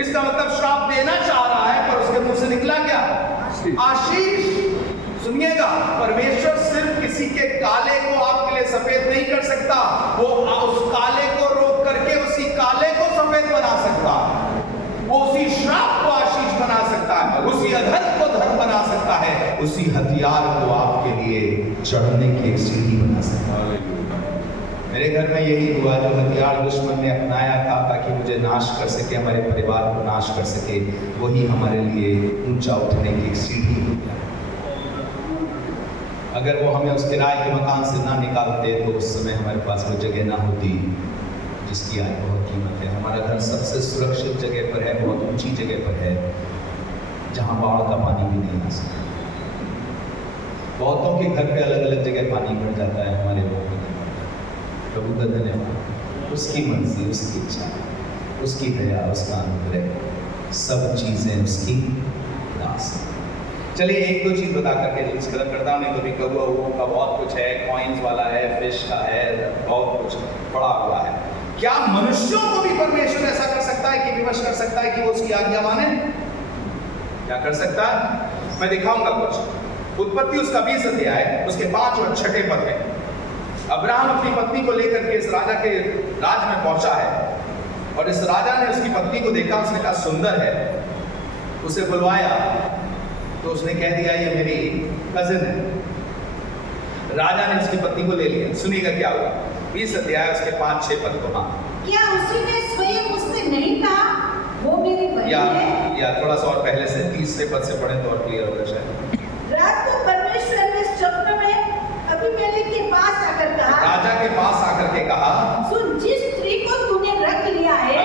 इसका मतलब श्राप देना चाह रहा है, पर उसके मुंह से निकला क्या? आशीष। सुनिएगा, परमेश्वर सिर्फ किसी के काले को आपके लिए सफेद नहीं कर सकता, वो उस काले को रोक करके उसी काले को सफेद बना सकता है। वो उसी श्राप को आशीष बना सकता है, उसी अधर्म को धर्म बना सकता है, उसी हथियार को आपके लिए चढ़ने की एक सीढ़ी बना सकता है। मेरे घर में यही हुआ, जो हथियार दुश्मन ने अपनाया था ताकि मुझे नाश कर सके, हमारे परिवार को नाश कर सके, वही हमारे लिए ऊंचा उठने की एक सीढ़ी हो गया। अगर वो हमें उस किराए के मकान से ना निकालते तो उस समय हमारे पास वो जगह ना होती जिसकी आज बहुत कीमत है। हमारा घर सबसे सुरक्षित जगह पर है, बहुत ऊंची जगह पर है, जहाँ बाढ़ का पानी भी नहीं आ सकता। बहुतों के घर पे अलग अलग जगह पानी भर जाता है, हमारे लोगों को नहीं भरता। प्रभु का धन्यवाद, उसकी मर्जी, उसकी इच्छा, उसकी दया, उसका अनुग्रह, सब चीजें उसकी दास है। चलिए एक दो चीज बता करके जिस कदर करता हूँ, नहीं तो भी कौआ का बहुत कुछ है, कॉइन्स वाला है, फिश का है, बहुत कुछ पड़ा हुआ है। क्या मनुष्यों को भी परमेश्वर ऐसा कर सकता है कि विवश कर सकता है कि वो उसकी आज्ञा माने? क्या कर सकता है? मैं दिखाऊंगा कुछ। उत्पत्ति उसका 20 अध्याय उसके 5 और 6 पद में अब्राहम अपनी पत्नी को लेकर के इस राजा के राज में पहुंचा है, और इस राजा ने उसकी पत्नी को देखा, उसने कहा सुंदर है, उसे बुलवाया तो उसने कह दिया ये मेरी कजिन है। राजा ने उसकी पत्नी को ले लिया। सुनिएगा क्या हुआ, 20 अध्याय उसके 5-6 पद को। हाँ, क्या उसी ने स्वयं मुझसे नहीं कहा वो मेरी बहन है? या थोड़ा सा और पहले से 30 पद से पढ़े तो और क्लियर होगा शायद। रात को परमेश्वर ने स्वप्न में अबीमेलेक के पास आकर कहा, राजा के पास आकर के कहा, सुन, जिस स्त्री को तूने रख लिया है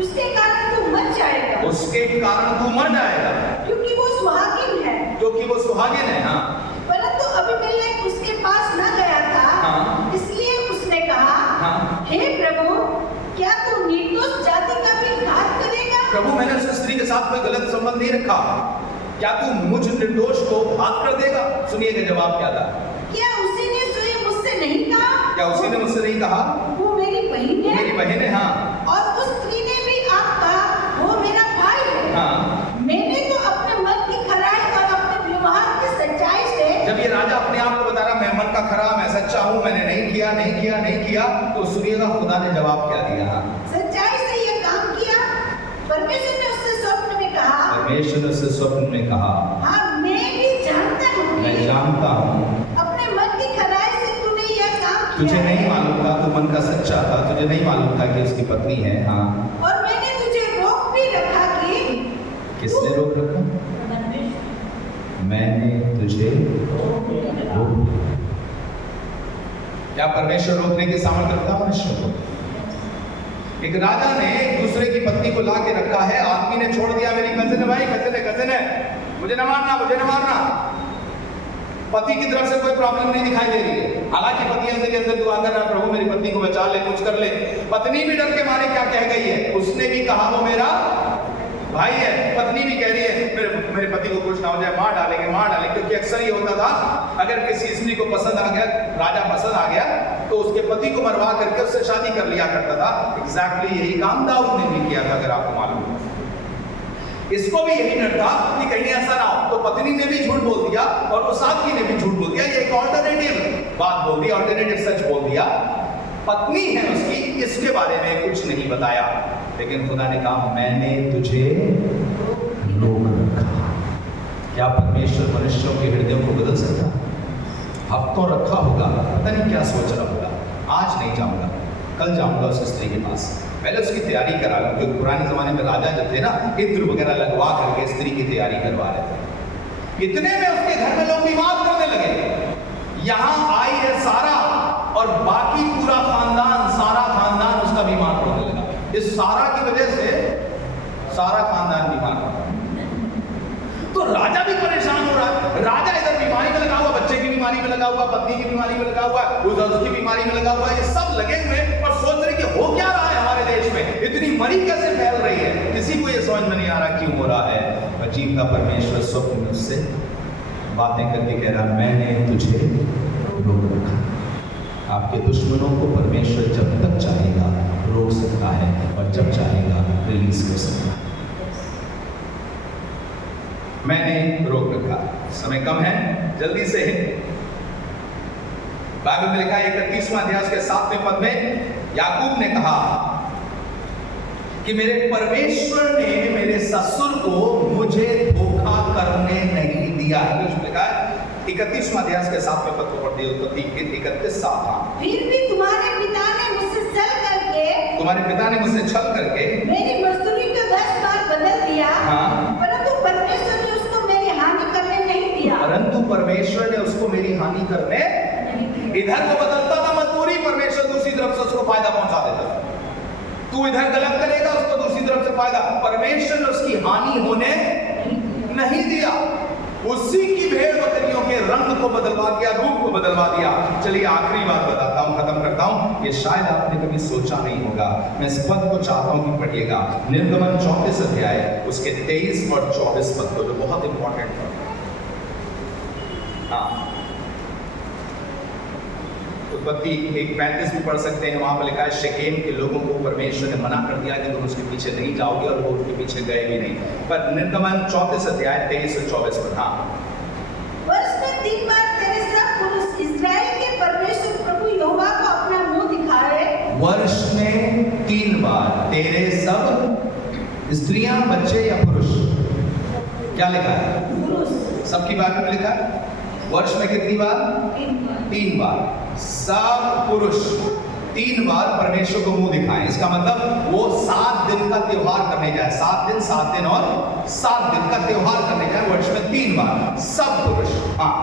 उसके कारण तू मर जाएगा। उसके कारण तू मर जाएगा, क्योंकि वो सुहागिन है। क्योंकि वो सुहागिन है। हाँ, परंतु अबीमेलेक उसके पास न गया था। हाँ, इसलिए उसने कहा, हाँ, हे प्रभु, क्या तू निर्दोष जाति का भी घात करेगा? प्रभु, मैंने उस स्त्री के साथ कोई गलत संबंध नहीं रखा, क्या तू मुझ निर्दोष को घात कर देगा? सुनिएगा जवाब क्या था। क्या उसी ने स्वयं मुझसे नहीं कहा? क्या उसी ने मुझसे नहीं कहा वो मेरी बहन है? मेरी बहन है। हाँ, और उस स्त्री ने भी आप कहा वो मेरा भाई है। हाँ, मैंने तो अपने मन की खराई और अपने व्यवहार की सच्चाई से, जब ये राजा अपने आप को बता रहा मैं मन का खरा, मैं सच्चा हूँ, मैंने नहीं किया, तो सुनिएगा खुदा ने जवाब क्या दिया। हाँ, सच्चाई से ये काम किया। परमेश्वर ने उससे स्वप्न में कहा, परमेश्वर ने उससे स्वप्न में कहा, हाँ, मैं भी जानता हूँ मैं कि जानता हूँ अपने मन की खराई से तूने यह काम किया। तुझे नहीं मालूम था, तू मन का सच्चा था, तुझे नहीं मालूम था कि उसकी पत्नी है। हाँ, और मैंने तुझे रोक भी रखा कि, किसने रोक रखा? मैंने तुझे रोक। क्या परमेश्वर रोकने की सामर्थ्य रखता है मनुष्य को? एक राजा ने एक दूसरे की पत्नी को ला के रखा है, आदमी ने छोड़ दिया मेरी कजिन है भाई, कजिन है, मुझे न मारना। पति की तरफ से कोई प्रॉब्लम नहीं दिखाई दे रही है, हालांकि पति अंदर के अंदर दुआ कर रहा है, प्रभु मेरी पत्नी को बचा ले, कुछ कर ले। पत्नी भी डर के मारे क्या कह गई है, उसने भी कहा वो मेरा भाई है। पत्नी भी कह रही है मेरे पति को कुछ ना हो जाए, मार डालेंगे। क्योंकि अक्सर ये होता था, अगर किसी स्त्री को पसंद आ गया, राजा पसंद आ गया, तो उसके पति को मरवा करके उससे शादी कर लिया करता था। एग्जैक्टली यही काम दाऊद ने भी किया था, अगर आपको मालूम हो। इसको भी यही डर था कि कहीं ऐसा ना हो, तो पत्नी ने भी झूठ बोल दिया और उस आदमी ने भी झूठ बोल दिया। ये एक ऑल्टरनेटिव बात बोल दी, ऑल्टरनेटिव सच बोल दिया। पत्नी है उसकी, इसके बारे में कुछ नहीं बताया, लेकिन खुदा ने कहा मैंने तुझे रोक रखा। क्या परमेश्वर मनुष्यों के हृदयों को बदल सकता? हफ्तों रखा होगा, पता नहीं क्या सोच रहा होगा, आज नहीं जाऊंगा, कल जाऊंगा उस स्त्री के पास, पहले उसकी तैयारी करा लूं। क्योंकि पुराने जमाने में राजा जो थे ना, इत्र वगैरह लगवा करके स्त्री की तैयारी करवा रहे थे। इतने में उसके घर में लोग बीमार पड़ने लगे। यहाँ आई है सारा और बाकी पूरा खानदान, सारा खानदान उसका बीमार पड़ने लगा। इस सारा की वजह से सारा खानदान बीमार पड़ा। तो राजा भी परेशान हो रहा है। राजा इधर बीमारी में लगा हुआ, बच्चे की बीमारी में लगा हुआ, पत्नी की बीमारी में लगा हुआ, उधर उसकी बीमारी में लगा हुआ, ये सब लगे हुए और सोच रहे कि हो क्या रहा है हमारे देश में, इतनी मरी कैसे फैल रही है। किसी को ये समझ में नहीं आ रहा क्यों हो रहा है। अजीब का परमेश्वर स्वप्न में उससे बातें करके कह रहा मैंने तुझे रोक रखा। आपके दुश्मनों को परमेश्वर जब तक चाहेगा रोक सकता है और जब चाहेगा रिलीज कर सकता है। मैंने रोक रखा। समय कम है, जल्दी से बाइबल में लिखा है 31वां अध्याय के 7वें पद में याकूब ने कहा कि मेरे परमेश्वर ने मेरे ससुर को मुझे धोखा करने नहीं दिया। लिखा है 31वां अध्याय के 7वें पद को पढ़ दिया, तो 31:7। फिर भी तुम्हारे पिता ने मुझसे छल करके मेरी मजदूरी का 10 बार बदल दिया। हाँ, परंतु परमेश्वर ने उसको मेरी हानि करने नहीं दिया। परंतु परमेश्वर ने उसको मेरी हानि करने, इधर वो बदलता था मजदूरी, परमेश्वर दूसरी तरफ से उसको फायदा पहुंचा देता था। तू इधर गलत करेगा, उसको दूसरी तरफ से फायदा। परमेश्वर ने उसकी हानि होने नहीं दिया। उसी की भेड़ बकरियों के रंग को बदलवा दिया, रूप को बदलवा दिया। चलिए आखिरी बात बताता हूं, खत्म करता हूं। ये शायद आपने कभी सोचा नहीं होगा। मैं इस पद को चाहता हूं कि पढ़िएगा, निर्गमन 34 अध्याय उसके 23 और 24 पद को, जो बहुत इंपॉर्टेंट पद है। हाँ, उत्पत्ति 1:35 भी पढ़ सकते हैं। वहां पर लिखा है, शेकेम के लोगों को परमेश्वर ने मना कर दिया कि तुम उसके पीछे नहीं जाओगे, और वो उसके पीछे गए भी नहीं। पर निर्गमन 34 अध्याय 23 और 24 पर, हाँ, वर्ष में 3 बार तेरे सब पुरुष इस्राएल के परमेश्वर प्रभु यहोवा को अपना मुंह दिखाए। वर्ष में 3 बार तेरे सब स्त्रियां, बच्चे या पुरुष, क्या लिखा है? पुरुष। सबकी बात में लिखा है। वर्ष में कितनी बार? 3 बार। सब पुरुष 3 बार परमेश्वर को मुंह दिखाएं। इसका मतलब वो 7 दिन का त्योहार करने जाए। 7 दिन 7 दिन और 7 दिन का त्योहार करने जाए, वर्ष में 3 बार सब पुरुष। हाँ,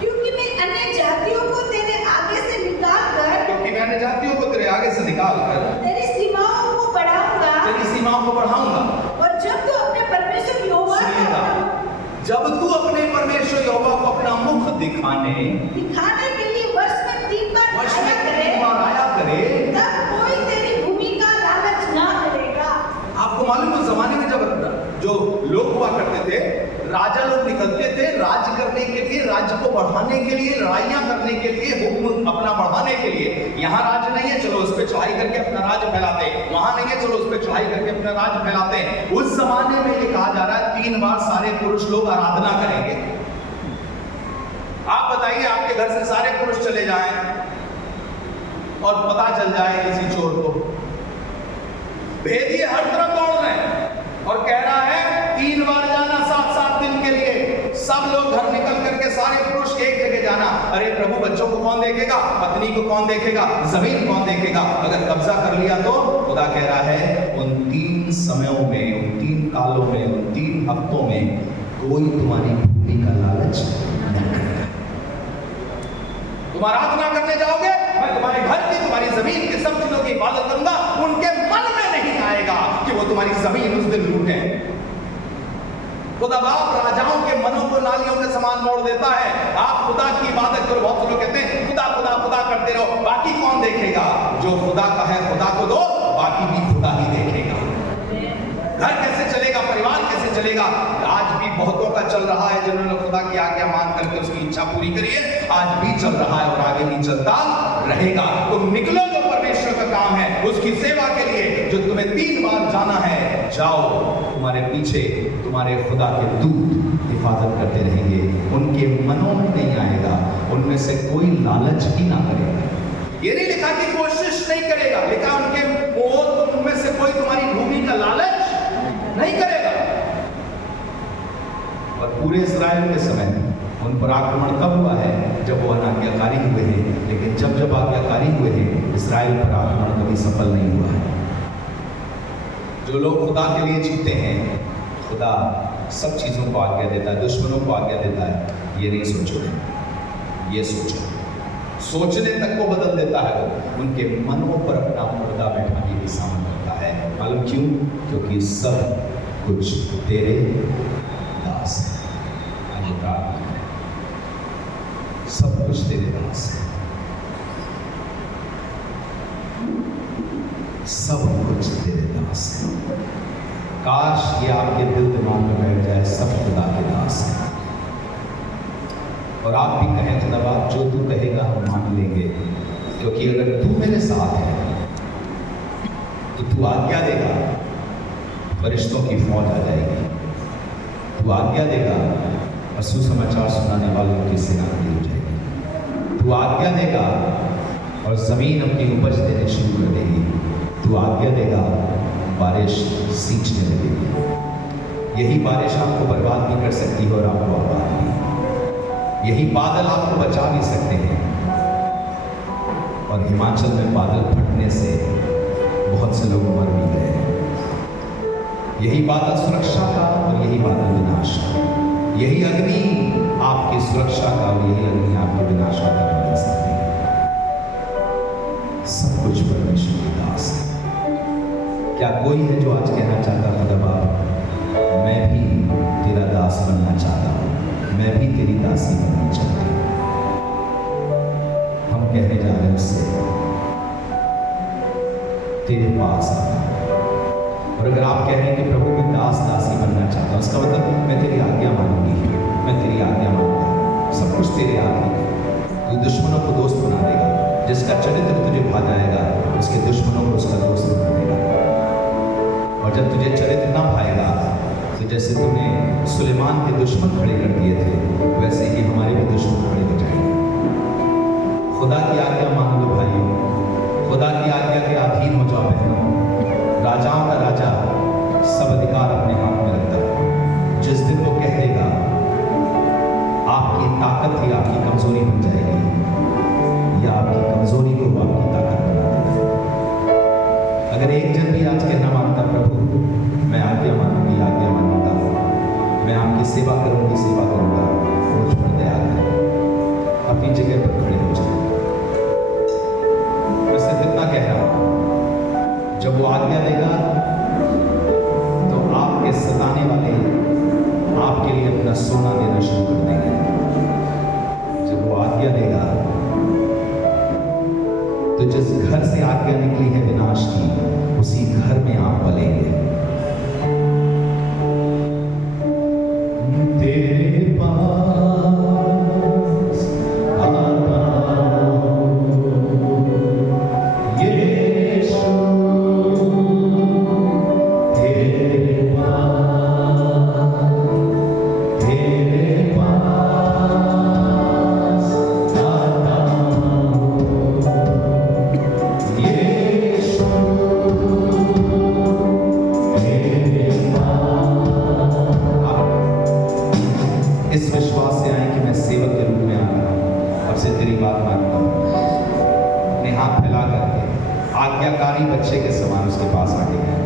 क्योंकि मैं अन्य जातियों को तेरे आगे से निकाल कर, क्योंकि मैं अन्य जातियों को तेरे आगे से निकाल कर तेरी सीमाओं को बढ़ाऊंगा, तेरी सीमाओं को बढ़ाऊंगा। और जब तू अपने परमेश्वर यहोवा सुनिएगा, जब तू अपने परमेश्वर यहोवा को अपना मुख दिखाने के लिए वर्ष में 3 बार वर्ष आया में करे, 3 बार आया करे, तब कोई तेरी भूमि का लालच ना करेगा। आपको मालूम है उस जमाने में जब जो लोग हुआ करते थे, राजा लोग निकलते थे राज करने के लिए, राज्य को बढ़ाने के लिए, लड़ाइयां करने के लिए, हुक्म अपना बढ़ाने के लिए। यहाँ राज नहीं है, चलो उस पर चढ़ाई करके अपना राज फैलाते हैं। वहां नहीं है, चलो उस पर चढ़ाई करके अपना राज फैलाते हैं। उस जमाने में ये कहा जा रहा है 3 बार सारे पुरुष लोग आराधना करेंगे। आप बताइए, आपके घर से सारे पुरुष चले जाएं और पता चल जाए किसी चोर को, भेदिए हर तरफ दौड़ रहे हैं और कह रहा है 3 बार जाना 7-7 दिन के लिए, सब लोग घर निकल करके सारे पुरुष एक जगह जाना। अरे प्रभु, बच्चों को कौन देखेगा? पत्नी को कौन देखेगा? जमीन कौन देखेगा? अगर कब्जा कर लिया तो खुदा कह रहा है उन 3 समयों में, उन 3 कालों में, उन 3 हफ्तों में कोई तुम्हारी भूमि का लालच नहीं करेगा। तुम आराधना करने जाओगे, मैं तुम्हारे घर की, तुम्हारी जमीन की सब चीजों की इबादत करूंगा। उनके मन में नहीं आएगा कि वो तुम्हारी जमीन उस दिन लूटे। खुदा बाप राजाओं के मनों को नालियों के समान मोड़ देता है। आप खुदा की इबादत करो। बहुत लोग कहते हैं खुदा खुदा खुदा करते रहो, बाकी कौन देखेगा? जो खुदा का है खुदा को दो, बाकी भी खुदा ही देखेगा। घर कैसे चलेगा? परिवार कैसे चलेगा? आज भी बहुतों का चल रहा है, जिन्होंने खुदा की आज्ञा मान करके उसकी इच्छा पूरी करी है, आज भी चल रहा है और आगे भी चलता रहेगा। तुम निकलो, जो परमेश्वर का काम है उसकी सेवा के लिए, जो तुम्हें 3 बार जाना है, जाओ। तुम्हारे पीछे तुम्हारे खुदा के दूत हिफाजत करते रहेंगे। उनके मनों में नहीं आएगा, उनमें से कोई लालच ही ना करेगा। ये नहीं लिखा कि कोशिश नहीं करेगा, लिखा उनके वो तुम में से कोई तुम्हारी भूमि का लालच नहीं करेगा। और पूरे इस्राएल के समय उन पर आक्रमण कब हुआ है? जब वो अनाज्ञाकारी हुए हैं। लेकिन जब जब आज्ञाकारी हुए हैं, इस्राएल पर आक्रमण कभी सफल नहीं हुआ है। जो लोग खुदा के लिए जीते हैं, खुदा सब चीजों को आज्ञा देता है, दुश्मनों को आज्ञा देता है। ये नहीं सोचोगे, ये सोचो, सोचने तक को बदल देता है। वो उनके मनों पर अपना पर्दा बैठाने की सामन करता है। मालूम क्यों? क्योंकि सब कुछ तेरे दास है। आइए प्रार्थना करें। सब कुछ तेरे दास है, सब कुछ तेरे दास है। काश ये आपके दिल दिमाग में बैठ जाए, सब खुदा के दास है। और आप भी कहें खुदा बाप, जो तू कहेगा हम मान लेंगे, क्योंकि अगर तू मेरे साथ है तो तू आज्ञा देगा, फरिश्तों की फौज आ जाएगी। तू आज्ञा देगा और सुसमाचार सुनाने वालों की सेना खड़ी हो जाएगी। तू आज्ञा देगा और जमीन अपनी उपज देने शुरू कर देगी। तू आज्ञा देगा, बारिश सींचने लगेगी। यही बारिश आपको बर्बाद भी कर सकती है और आपको आबाद भी। यही बादल आपको बचा भी सकते हैं। और हिमाचल में बादल फटने से बहुत से लोग मर भी गए हैं। यही बादल सुरक्षा का और यही बादल विनाश का। यही अग्नि आपकी सुरक्षा का और यही अग्नि आपके विनाश का कारण बन सकती है। सब कुछ परमेश्वर की दास है। क्या कोई है जो आज कहना चाहता खुदा बाप मैं भी तेरा दास बनना चाहता हूँ, मैं भी तेरी दासी बनना चाहती हूँ? हम कहने जा रहे हैं उससे तेरे पास आता हूं। और अगर आप कह रहे हैं कि प्रभु मैं दास दासी बनना चाहता हूँ, उसका मतलब मैं तेरी आज्ञा मानूंगी, मैं तेरी आज्ञा मानूंगा, सब कुछ तेरे हाथ में है। तू दुश्मनों को दोस्त बना देगा, जिसका चरित्र तुझे भा जाएगा उसके दुश्मनों को उसका दोस्त बना देगा। और जब तुझे चरित्र ना भाएगा तो जैसे तूने सुलेमान के दुश्मन खड़े कर दिए थे, वैसे ही हमारे भी दुश्मन खड़े हो जाएंगे। खुदा की आज्ञा मान लो भाइयों, खुदा की आज्ञा के अधीन हो जाओ बहनों। राजाओं का राजा सब अधिकार अपने हाथ में रखता है। जिस दिन वो कह देगा आपकी ताकत ही आपकी कमजोरी बन जाएगी, या आपकी कमजोरी को आपकी ताकत बना देगा। अगर एक जन भी आज कहना मानता प्रभु मैं आज्ञा मानूंगी, आज्ञा मानूंगा, मैं आपकी सेवा करूंगी, सेवा करूंगा, मुझ पर दया करें, अपनी जगह पर खड़े हो जाए। मैं सिर्फ इतना कह रहा हूं, जब वो आज्ञा देगा तो आपके सताने वाले आपके लिए अपना सोना देना शुरू कर देंगे। जब वो आज्ञा देगा तो जिस घर से आज्ञा निकली है विनाश की, उसी घर में आप पलेंगे। तेरे पास आता इस विश्वास से आए कि मैं सेवक के रूप में आ रहा हूं, अब से तेरी बात मानूंगा। अपने हाथ फैला करके आज्ञाकारी बच्चे के समान उसके पास आके गए।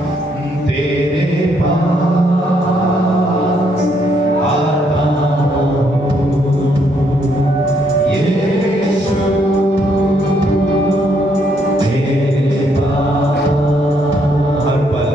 तेरे पास आता हूं यीशु, तेरे पास हर पल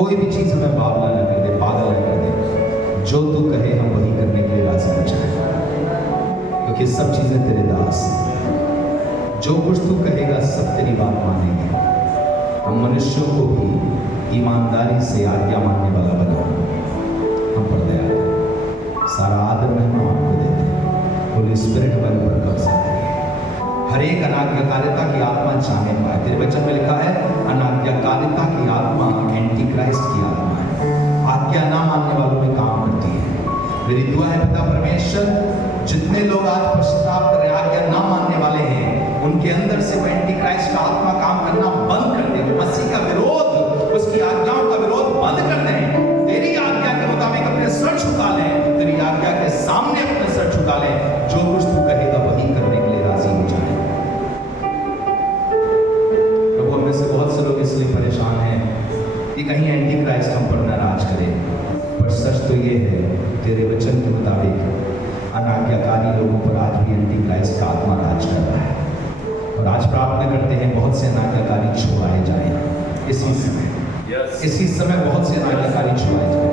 कोई भी चीज हमें बावला न कर दे, पागल न कर दे। जो तू कहे हम वही करने के लिए राजी हो जाए, क्योंकि सब चीजें तेरे दास हैं। जो कुछ तू कहेगा सब तेरी बात मानेंगे। हम मनुष्यों को भी ईमानदारी से आज्ञा मानने वाला बना, हम पर दया कर। सारा आदर महिमा आपको देते हैं। होली स्पिरिट हमारे ऊपर कब्जा करिए। हर एक अनाज्ञाकारिता की आत्मा जाने पाए। तेरे वचन में लिखा है अनाज्ञाकारिता की आत्मा एंटी क्राइस्ट की आत्मा है, आज्ञा ना मानने वालों में काम करती है। मेरी दुआ है पिता परमेश्वर, जितने लोग आज पश्चाताप कर रहे, आज्ञा ना मानने वाले हैं, उनके अंदर से वो एंटी क्राइस्ट का आत्मा काम करना बंद कर दे। मसीह का विरोध, उसकी आज्ञाओं का विरोध बंद कर दें। तेरी आज्ञा के मुताबिक अपने सर झुका लें, तेरी आज्ञा के सामने अपने सर झुका लें। जो कुछ तू कहेगा वही करने के लिए राजी हो जाए। प्रभु, हमें से बहुत से लोग इसलिए परेशान हैं कि कहीं एंटी क्राइस्ट हम पर न राज करे, पर सच तो ये है तेरे वचन के मुताबिक अनाज्ञाकारी लोगों पर आज भी एंटी क्राइस्ट का आत्मा राज कर रहा है। और आज प्रार्थना करते हैं बहुत से अनाज्ञाकारी छुड़ाए जाए इसी समय। इसी समय बहुत से अनाज्ञाकारी छुड़ाए जाए।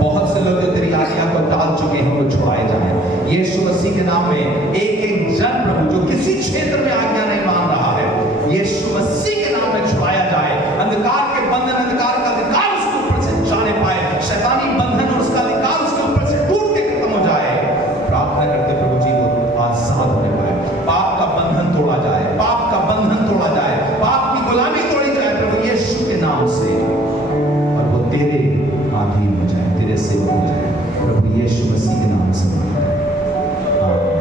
बहुत से लोग जो तेरी आज्ञा को टाल चुके हैं वो छुड़ाए जाए यीशु मसीह के नाम में। एक एक जन प्रभु जो किसी क्षेत्र में आज्ञा नहीं मान रहा है, यीशु मसीह के नाम में छुड़ाया जाए। अंधकार के बंधन, अंधकार का अधिकार उसके ऊपर से जाने पाए। शैतानी बंधन और उसका अधिकार उसके ऊपर से टूट के खत्म हो जाए। प्रार्थना करते प्रभु जी वो आजाद होने पाए, पाप का बंधन तोड़ा जाए, पाप का बंधन तोड़ा जाए, पाप की गुलामी तोड़ी जाए प्रभु यीशु के नाम से, और वो तेरे अधीन हो जाए, तेरे सेवक हो जाए प्रभु यीशु मसीह के नाम से। आमीन।